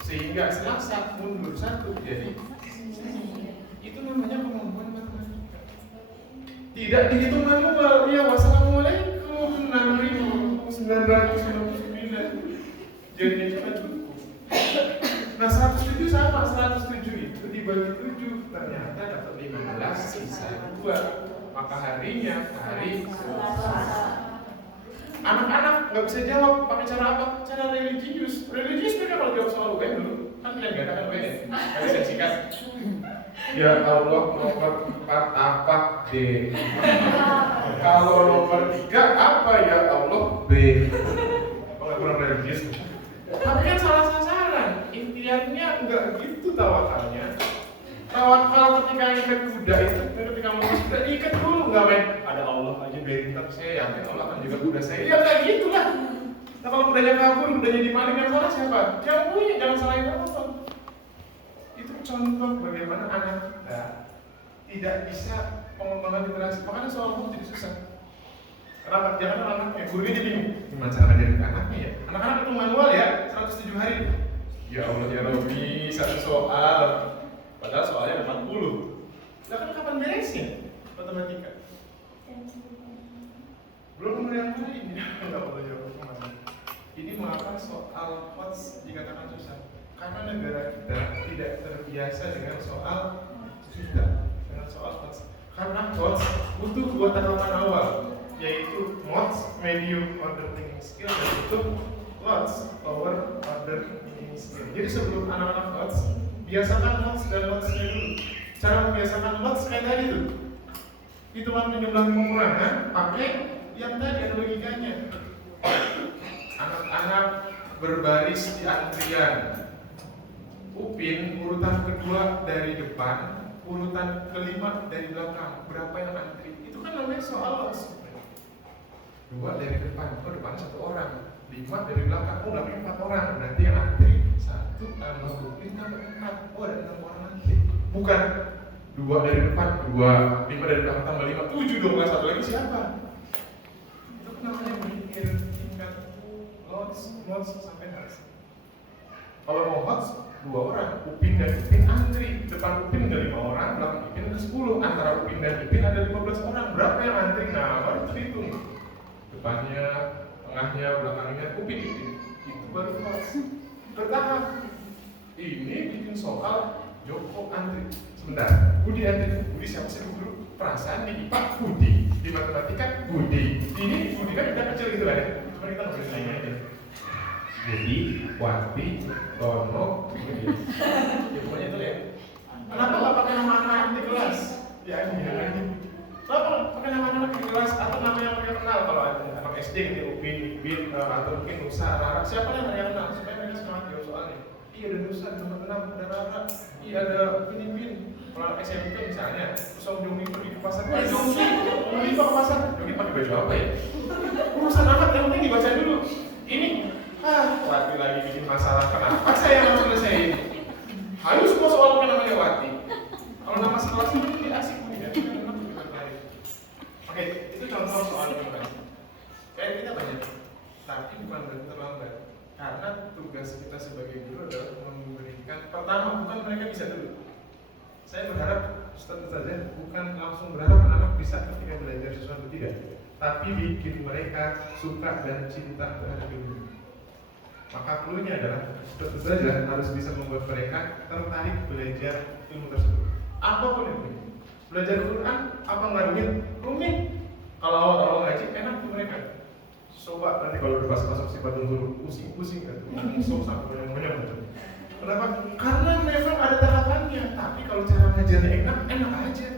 sehingga Selasa mundur 1 jadi itu namanya kemampuan matematika. Tidak dihitung manual. Ya, wassalamualaikum 6.999 jadinya cuma cukup. Nah 107 sama, 107 itu dibagi 7 ternyata dapat 15 sisa 2, maka harinya hari Selasa. Anak-anak nggak bisa jawab pakai cara apa? Cara religius. Religius mereka kalau jawab soal UN dulu kan kalian nggak ada kan UN ya? Kalian saya sikat. Ya Allah nomor 4 apa D? Kalau nomor 3 apa ya Allah B? Oh nggak kurang religius. Tapi kan salah sasaran. Intinya nggak gitu tawakalnya. Tawakal ketika ikat kuda itu, ketika mau kuda diikat dulu, nggak main ada Allah aja biarin, tapi saya yakin Allah kan juga kuda saya. Ya kayak gitulah. Nah kalau kudanya kabur, kudanya dimaling, yang salah siapa? Yang punya, jangan salahin Allah. Itu contoh bagaimana anak kita tidak bisa pengembangan literasi. Makanya soal hukum jadi susah. Kenapa? Jangan anaknya, gurunya jadi bingung. Gimana cara ngajarin ke anaknya ya? Anak-anak itu manual ya, 107 hari. Ya Allah ya Rabbi, satu soal. Padahal soalnya ada 40. Nah kan kapan beresnya matematika? Belum yang lain. Enggak boleh jawab kemana. Ini mengapa soal HOTS dikatakan susah? Karena negara kita tidak terbiasa dengan soal HOTS. Karena HOTS butuh 2 tahapan awal, yaitu MOTS medium order thinking skill dan itu LOTS lower order thinking skill. Jadi sebelum anak-anak HOTS biasakan LOTS dan LOTS-nya dulu. Cara membiasakan LOTS kayak tadi tuh. Hitungan penjumlahan pengurangan pakai yang tadi ada logikanya. Anak-anak berbaris di antrian. Upin urutan kedua dari depan, urutan kelima dari belakang. Berapa yang antri? Itu kan namanya soal LOTS. 2 dari depan, oh depan 1 orang. 5 dari belakang, oh belakang 4 orang. Berarti yang antri 1 tambah Upin tambah 4. Oh ada 6 orang antri. Bukan 2 dari depan, 2, 5 dari belakang tambah 5, 7 dong, nggak 1 lagi siapa? Itu namanya berpikir tingkat LOTS sampai HOTS. Kalau mau HOTS, 2 orang, Upin dan Upin antri. Depan Upin ada 5 orang, belakang Upin ada 10. Antara Upin dan Upin ada 15 orang. Berapa yang antri? Nah, baru terhitung. Depannya, tengahnya, belakangnya, Upin. Itu baru HOTS. Bertahap. Ini bikin soal Joko antri. Sebentar, Budi antri. Budi siapa sih guru? Perasaan di IPA Budi, di matematika Budi. Ini Budi kan udah kecil gitu kan ya. Cuma kita nggak boleh nanya aja. Budi, Wati, Tono, Budi. Ya pokoknya itu ya. Kenapa nggak pakai nama anak di kelas? Ya ini ya. Kenapa pakai nama anak di kelas atau nama yang mereka kenal? Kalau ada anak SD gitu, Upin, Ibin, atau mungkin Nusa, Rara, siapa yang mereka kenal? Supaya mereka semangat jawab soalnya. Iya ada Nusa, ada nomor 6, ada Rara, iya ada Bin. Kalau SMP misalnya, terus Om Jongi pergi ke pasar, ada Jongi, Om Jongi ke pasar, Jongi pakai baju apa ya? Urusan amat, yang penting dibaca dulu. Ini, lagi bikin masalah kenapa? Karena tugas kita sebagai guru adalah memberikan, pertama bukan mereka bisa dulu. Saya berharap Ustaz bukan langsung berharap anak bisa ketika belajar sesuatu, tidak, tapi bikin mereka suka dan cinta terhadap ilmu. Maka cluenya adalah Ustaz harus bisa membuat mereka tertarik belajar ilmu tersebut. Apapun itu. Belajar Quran apa nggak rumit? Kalau awal-awal ngaji enak tuh mereka. Coba nanti kalau udah pas-pas sifat nuzul pusing-pusing kan, langsung sampai banyak-banyak gitu. Kenapa? Karena memang ada tahapannya. Tapi kalau cara ngajarnya enak aja.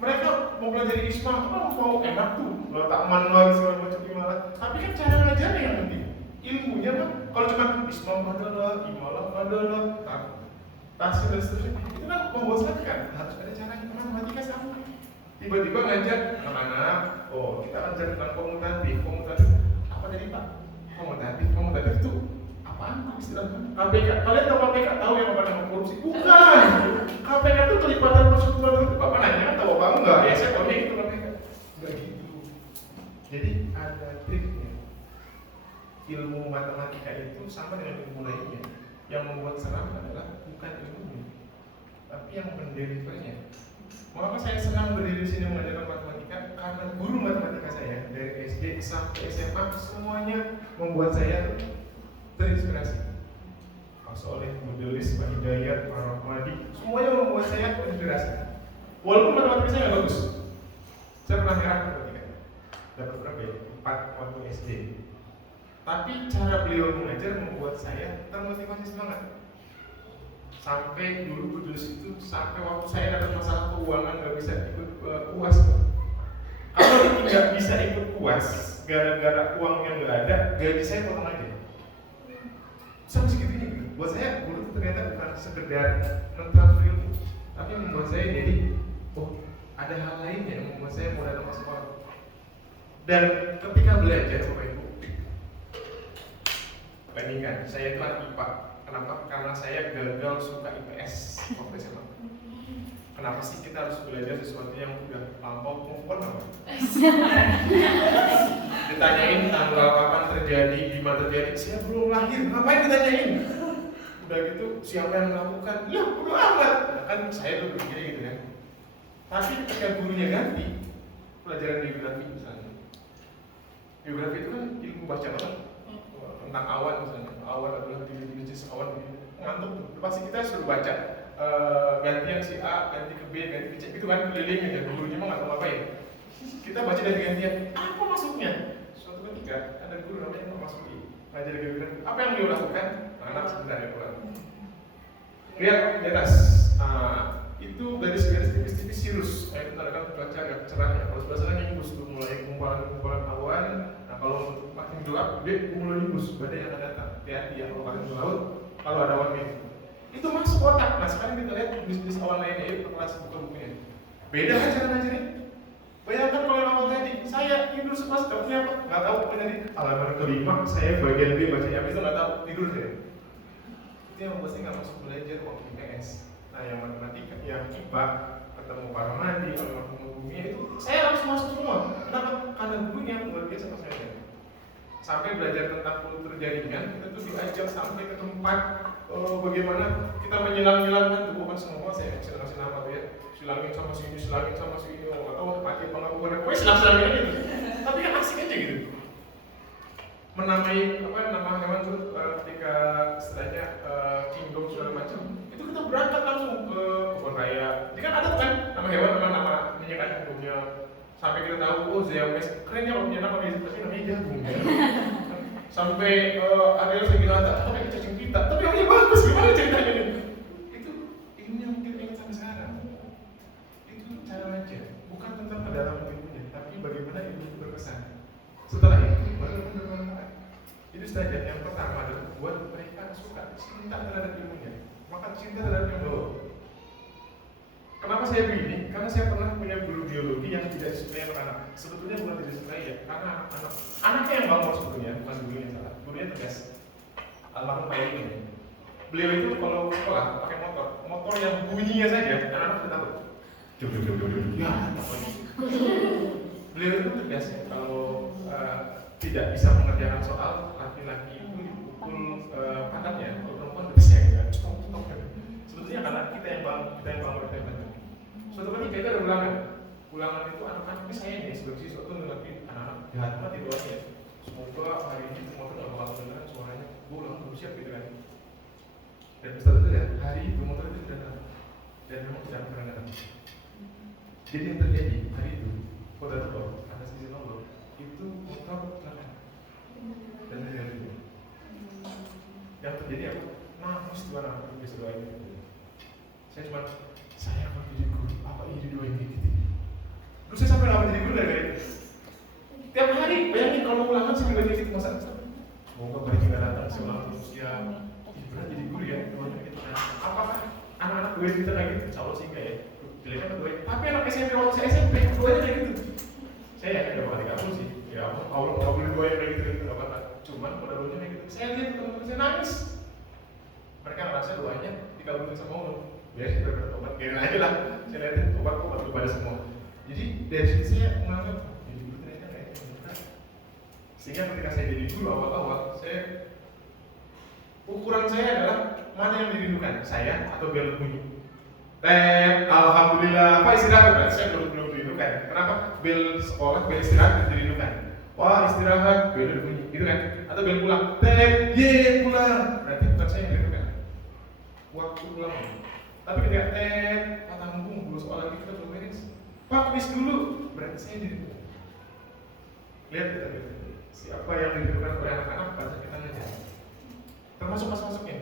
Mereka mau belajar isma, mau enak tuh, letak manual segala macam gimana. Tapi kan cara ngajarnya yang penting. Ilmunya kan, kalau cuma isma adalah, imalah adalah, tasir dan seterusnya, itu kan membosankan. Harus ada caranya. Matematika sama. Tiba-tiba ngajar anak-anak, oh kita ajar tentang komutatif apa tadi Pak? Komutatif itu apaan istilahnya? KPK, kalian tahu KPK? Tahu yang apa nama korupsi? Bukan! KPK itu kelipatan persekutuan itu. Bapak nanya, tahu apa enggak? Ya saya tahu itu KPK. Enggak gitu. Jadi ada triknya. Ilmu matematika itu sama dengan ilmu lainnya. Yang membuat seram adalah bukan ilmunya, tapi yang mendelivernya. Maka saya senang berdiri di sini mengajarkan matematika karena guru matematika saya dari SD sampai SMA semuanya membuat saya terinspirasi. Pak Soleh, Bu Delis, Pak Hidayat, Pak Rahmadi, semuanya membuat saya terinspirasi. Walaupun matematika saya nggak bagus, saya pernah merah matematika, dapat berapa ya? 4 waktu SD. Tapi cara beliau mengajar membuat saya termotivasi semangat. Sampai dulu kudus itu sampai waktu saya dapat masalah keuangan nggak bisa ikut UAS. Kalau tidak bisa ikut UAS gara-gara uangnya nggak ada, gaji saya potong aja. Sampai segitunya gitu. Buat saya guru itu ternyata bukan sekedar mentransfer ilmu, tapi membuat saya jadi ada hal lain yang membuat saya mau datang ke sekolah. Dan ketika belajar Bapak Ibu, bandingkan saya itu anak IPA. Kenapa? Karena saya gagal suka IPS waktu SMA. Kenapa sih kita harus belajar sesuatu yang udah lampau move on apa? Ditanyain tanggal kapan terjadi, di mana terjadi, saya belum lahir, ngapain ditanyain? Udah gitu, siapa yang melakukan? Ya, bodo amat. Nah, kan saya tuh berpikir gitu kan. Tapi ketika gurunya ganti, pelajaran geografi misalnya. Geografi itu kan ilmu baca banget. Tentang awan misalnya, awan adalah jenis awan ngantuk tuh. Pasti kita suruh baca gantian si A, ganti ke B, ganti ke C, itu kan keliling aja. Gurunya mah nggak tahu apa ya. Kita baca dari gantian, apa maksudnya? Suatu ketika ada guru namanya Pak Masudi ngajar geografi. Apa yang beliau lakukan? Anak sebentar ya pulang. Lihat di atas, itu garis-garis tipis-tipis sirus. Itu tanda cuaca agak cerah ya. Kalau sebelah sana nimbus tuh mulai kumpulan awan. Nah kalau makin gelap, dia mulai nimbus. Badai yang akan datang. Hati-hati ya kalau kalian ke laut, kalau ada awan itu masuk otak. Nah sekarang kita lihat bisnis awan lainnya, yuk ke kelas buka bukunya. Beda kan cara ngajarin? Bayangkan kalau yang awal tadi, saya tidur sekelas gak punya apa? Gak tahu apa tadi. Halaman kelima, saya bagian B bacanya habis itu gak tahu, tidur saya. Itu yang membuat saya gak masuk belajar waktu IPS. Nah yang matematika, yang IPA, ketemu Pak Ramadi, almarhum Bumi itu, saya langsung masuk semua. Kenapa? Karena gurunya luar biasa pas saya. Sampai belajar tentang kultur jaringan, kita tuh diajak sampai ke tempat bagaimana kita menyilang-nyilangkan tuh, bukan semua saya bisa kasih nama tuh ya, silangin sama sini, atau pakai pengakuan, pokoknya silang-silangin aja gitu. Tapi kan asik aja gitu. Menamai nama hewan tuh ketika istilahnya kingdom segala macam, itu kita berangkat langsung ke kebun raya. Jadi kan ada tuh kan nama hewan, nama minyak punya. Sampai kita tahu, Zeus keren ya kalau punya nama biasa, tapi namanya jagung. Sampai Ariel Segilata, tapi cacing pita, tapi namanya bagus, gimana ceritanya ini? Itu ilmu yang kita ingat sampai sekarang. Itu cara ngajar, bukan tentang kedalaman ilmunya, tapi bagaimana ilmu itu berkesan. Setelah itu, baru bermanfaat. Itu saja. Yang pertama adalah buat mereka suka, cinta terhadap ilmunya. Maka cinta terhadap yang bawa. Kenapa saya begini? Karena saya pernah punya guru biologi yang tidak disukai anak-anak. Sebetulnya bukan tidak disukai ya, karena anaknya yang bangun sebetulnya, bukan gurunya yang salah. Gurunya tegas. Almarhum Pak Yeni. Beliau itu kalau sekolah pakai motor yang bunyinya saja, anak-anak sudah tahu. Ya, beliau itu tegas ya. Kalau tidak bisa mengerjakan soal, laki-laki itu pukul padatnya, kalau perempuan lebih siang kan, cetok kan. Sebetulnya karena kita yang bangun. Suatu ketika itu ada ulangan itu anak-anak ini saya nih sebagai siswa tuh ngeliatin anak-anak jahat banget di bawahnya. Semoga hari ini semua tuh nggak bakal kedengeran suaranya. Gue ulang belum siap gitu kan. Dan Ustaz itu ya hari itu motor itu tidak datang dan memang tidak pernah datang. Jadi yang terjadi hari itu kota Tokor atas sisi Tokor itu motor datang dan hari itu yang terjadi apa? Nangis tuh anak itu bisa doain itu. Saya cuma saya akan jadi guru apa ini doain gitu. Terus saya sampai nggak jadi guru dari itu. Tiap hari bayangin kalau ulangan sih juga jadi masa. Semoga baik nggak datang seulang siap. Berat jadi guru ya doanya gitu. Apakah anak-anak gue kita kayak gitu? Insya Allah sih enggak ya. Jeleknya gue. Tapi anak SMP waktu saya SMP doanya kayak gitu. Saya yakin gak bakal dikabul sih. Ya Allah nggak boleh doain kayak gitu nggak apa-apa. Cuman pada doanya kayak gitu. Saya lihat teman-teman saya nangis. Mereka ngerasa doanya dikabulkan sama Allah. Biar kita bertobat, biarin aja lah. Saya lihat tobat kepada semua. Jadi dari situ saya menganggap jadi guru ternyata kayak gitu. Sehingga ketika saya jadi guru awal-awal, ukuran saya adalah mana yang dirindukan, saya atau bel bunyi. Alhamdulillah, Pak istirahat berarti saya belum dirindukan. Kenapa? Bel sekolah, bel istirahat dirindukan. Wah istirahat, bel bunyi, gitu kan? Atau bel pulang, pulang. Berarti bukan saya yang dirindukan. Waktu pulang. Tapi ketika Pak tanggung, dulu sekolah lagi kita belum beres. Pak kuis dulu, berarti saya dirindukan. Lihat kita siapa yang dirindukan oleh anak-anak pada kita ngajar. Termasuk masuknya.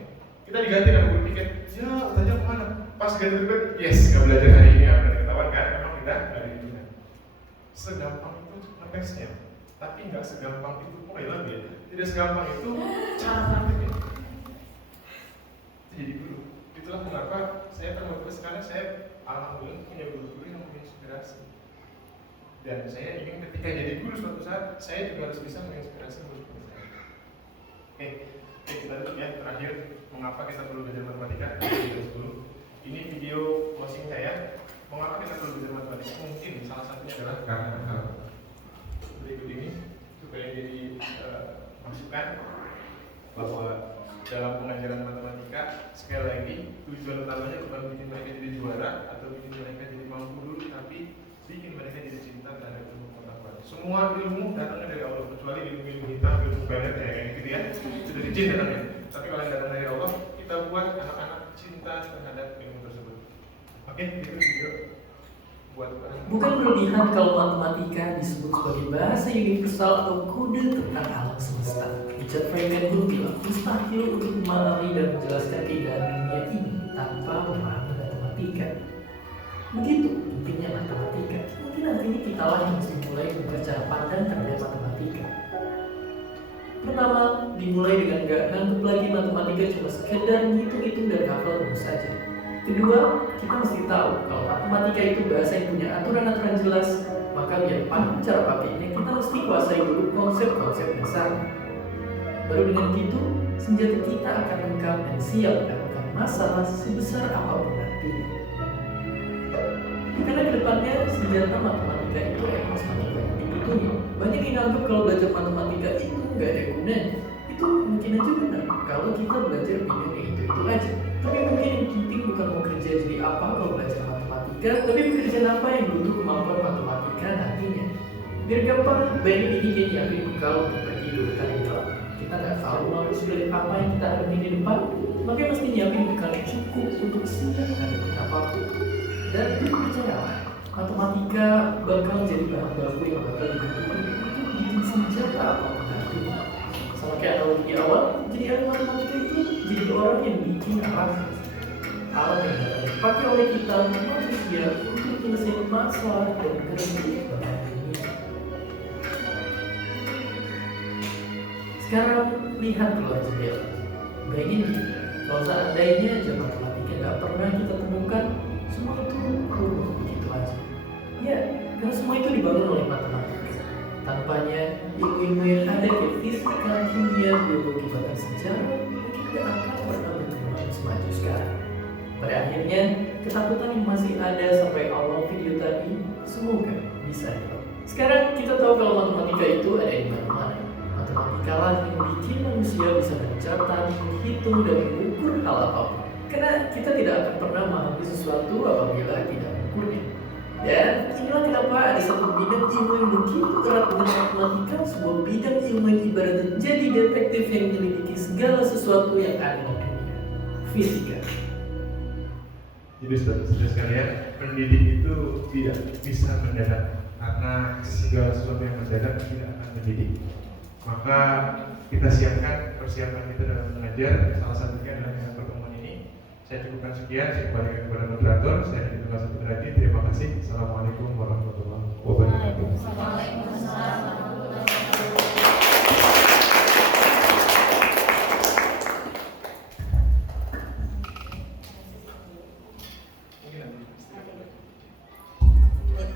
Kita diganti dengan guru piket. Ya, tanya kemana? Pas ganti piket, yes, nggak belajar hari ini. Berarti ketahuan kan? Memang kita nggak dirindukan. Segampang itu ngetesnya, tapi nggak segampang itu. Oh ya lagi ya. Tidak segampang itu cara prakteknya. Jadi guru. Itulah mengapa saya termotivasi sekarang saya alhamdulillah punya guru-guru yang menginspirasi. Dan saya ingin ketika jadi guru suatu saat saya juga harus bisa menginspirasi guru-guru saya. Oke, kita tutup ya terakhir mengapa kita perlu belajar matematika. Ini video closing saya. Mengapa kita perlu belajar matematika? Mungkin salah satunya adalah karena hal berikut ini supaya jadi masukan bahwa dalam pengajaran matematika sekali lagi tujuan utamanya bukan bikin mereka jadi juara atau bikin mereka jadi mampu dulu, tapi bikin mereka jadi cinta terhadap ilmu pengetahuan. Semua ilmu datangnya dari Allah kecuali ilmu hitam, ilmu barat ya kayak gitu ya. Sudah izin datangnya. Tapi kalau yang datang dari Allah, kita buat anak-anak cinta terhadap ilmu tersebut. Oke, itu video buat Bukan berlebihan kalau matematika disebut sebagai bahasa universal atau kode tentang alam semesta. Richard Feynman bilang mustahil untuk memahami dan menjelaskan keindahan dunia ini tanpa memahami matematika. Begitu pentingnya matematika. Mungkin nantinya kita lah yang mesti mulai membuat cara pandang terhadap matematika. Pertama, dimulai dengan gak nganggep lagi matematika cuma sekedar ngitung-ngitung dan hafal rumus saja. Kedua, kita mesti tahu kalau matematika itu bahasa yang punya aturan-aturan jelas, maka biar paham cara pakainya kita mesti kuasai dulu konsep-konsep dasar. Baru dengan itu, senjata kita akan lengkap dan siap mendapatkan masalah sebesar apapun nantinya. Karena kedepannya senjata matematika itu emang semakin banyak dibutuhin. Banyak yang nganggap kalau belajar matematika itu nggak ada gunanya. Itu mungkin aja benar kalau kita belajar bidang yang itu aja. Tapi mungkin yang penting bukan mau kerja jadi apa kalau belajar matematika, tapi pekerjaan apa yang butuh kemampuan matematika nantinya. Biar gampang, bayangin ini kayak nyiapin bekal untuk pergi 2 kali gelap. Kita nggak tahu mau sulit apa yang kita hadapi di depan, makanya mesti nyiapin bekal yang cukup untuk siap menghadapi apapun. Dan percayalah, matematika bakal jadi bahan baku yang bakal dibutuhkan untuk bikin senjata apapun nantinya. Sama kayak analogi awal, jadi ahli matematika itu jadi orang yang bikin alat yang dapat dipakai oleh kita manusia untuk menyelesaikan masalah dan kehidupan dunia. Sekarang lihat keluar jendela. Bayangin kalau seandainya aja matematika nggak pernah kita temukan, semua itu runtuh begitu aja. Ya, karena semua itu dibangun oleh matematika. Tanpanya ilmu-ilmu yang ada kayak fisika, kimia, biologi, bahkan sejarah mungkin tidak akan pernah berkembang semaju sekarang. Pada akhirnya, ketakutan yang masih ada sampai awal video tadi semoga bisa hilang. Sekarang kita tahu kalau matematika itu ada di mana-mana. Matematika lah yang bikin manusia bisa mencatat, menghitung, dan mengukur hal apapun. Karena kita tidak akan pernah memahami sesuatu apabila tidak mengukurnya. Dan inilah kenapa ada satu bidang ilmu yang begitu erat dengan matematika, sebuah bidang ilmu yang ibaratnya jadi detektif yang menyelidiki segala sesuatu yang ada di dunia. Fisika. Jadi saudara sekalian, pendidik itu tidak bisa mendadak, karena segala sesuatu yang mendadak tidak akan mendidik. Maka kita siapkan persiapan kita dalam mengajar. Salah satunya adalah dengan pertemuan ini. Saya cukupkan sekian. Saya kembalikan kepada moderator. Saya Didi Tunggal Saputradi. Terima kasih. Assalamualaikum warahmatullahi wabarakatuh. Waalaikumsalam warahmatullahi wabarakatuh.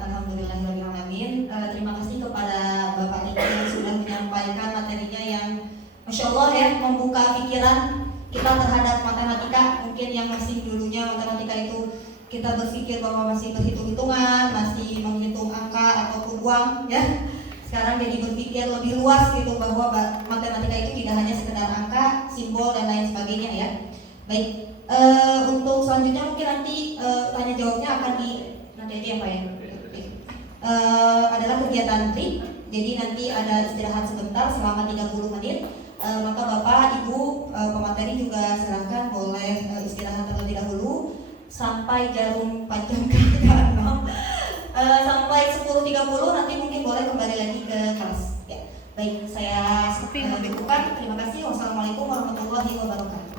Alhamdulillahirrahmanirrahim. Terima kasih kepada Bapak Niki yang sudah menyampaikan materinya yang Masya Allah ya, membuka pikiran kita terhadap matematika. Mungkin yang masih dulunya matematika itu kita berpikir bahwa masih berhitung-hitungan, masih menghitung angka ataupun uang ya. Sekarang jadi berpikir lebih luas gitu, bahwa matematika itu tidak hanya sekedar angka, simbol dan lain sebagainya ya. Baik, untuk selanjutnya mungkin nanti tanya jawabnya akan nanti aja ya Pak ya. Adalah kegiatan break. Jadi nanti ada istirahat sebentar selama 30 menit. Maka Bapak, Ibu, pemateri juga silakan boleh istirahat terlebih dahulu sampai jarum panjang ke 6. Sampai 10.30 nanti mungkin boleh kembali lagi ke kelas. Ya. Baik, saya cukupkan. Terima kasih. Wassalamualaikum warahmatullahi wabarakatuh.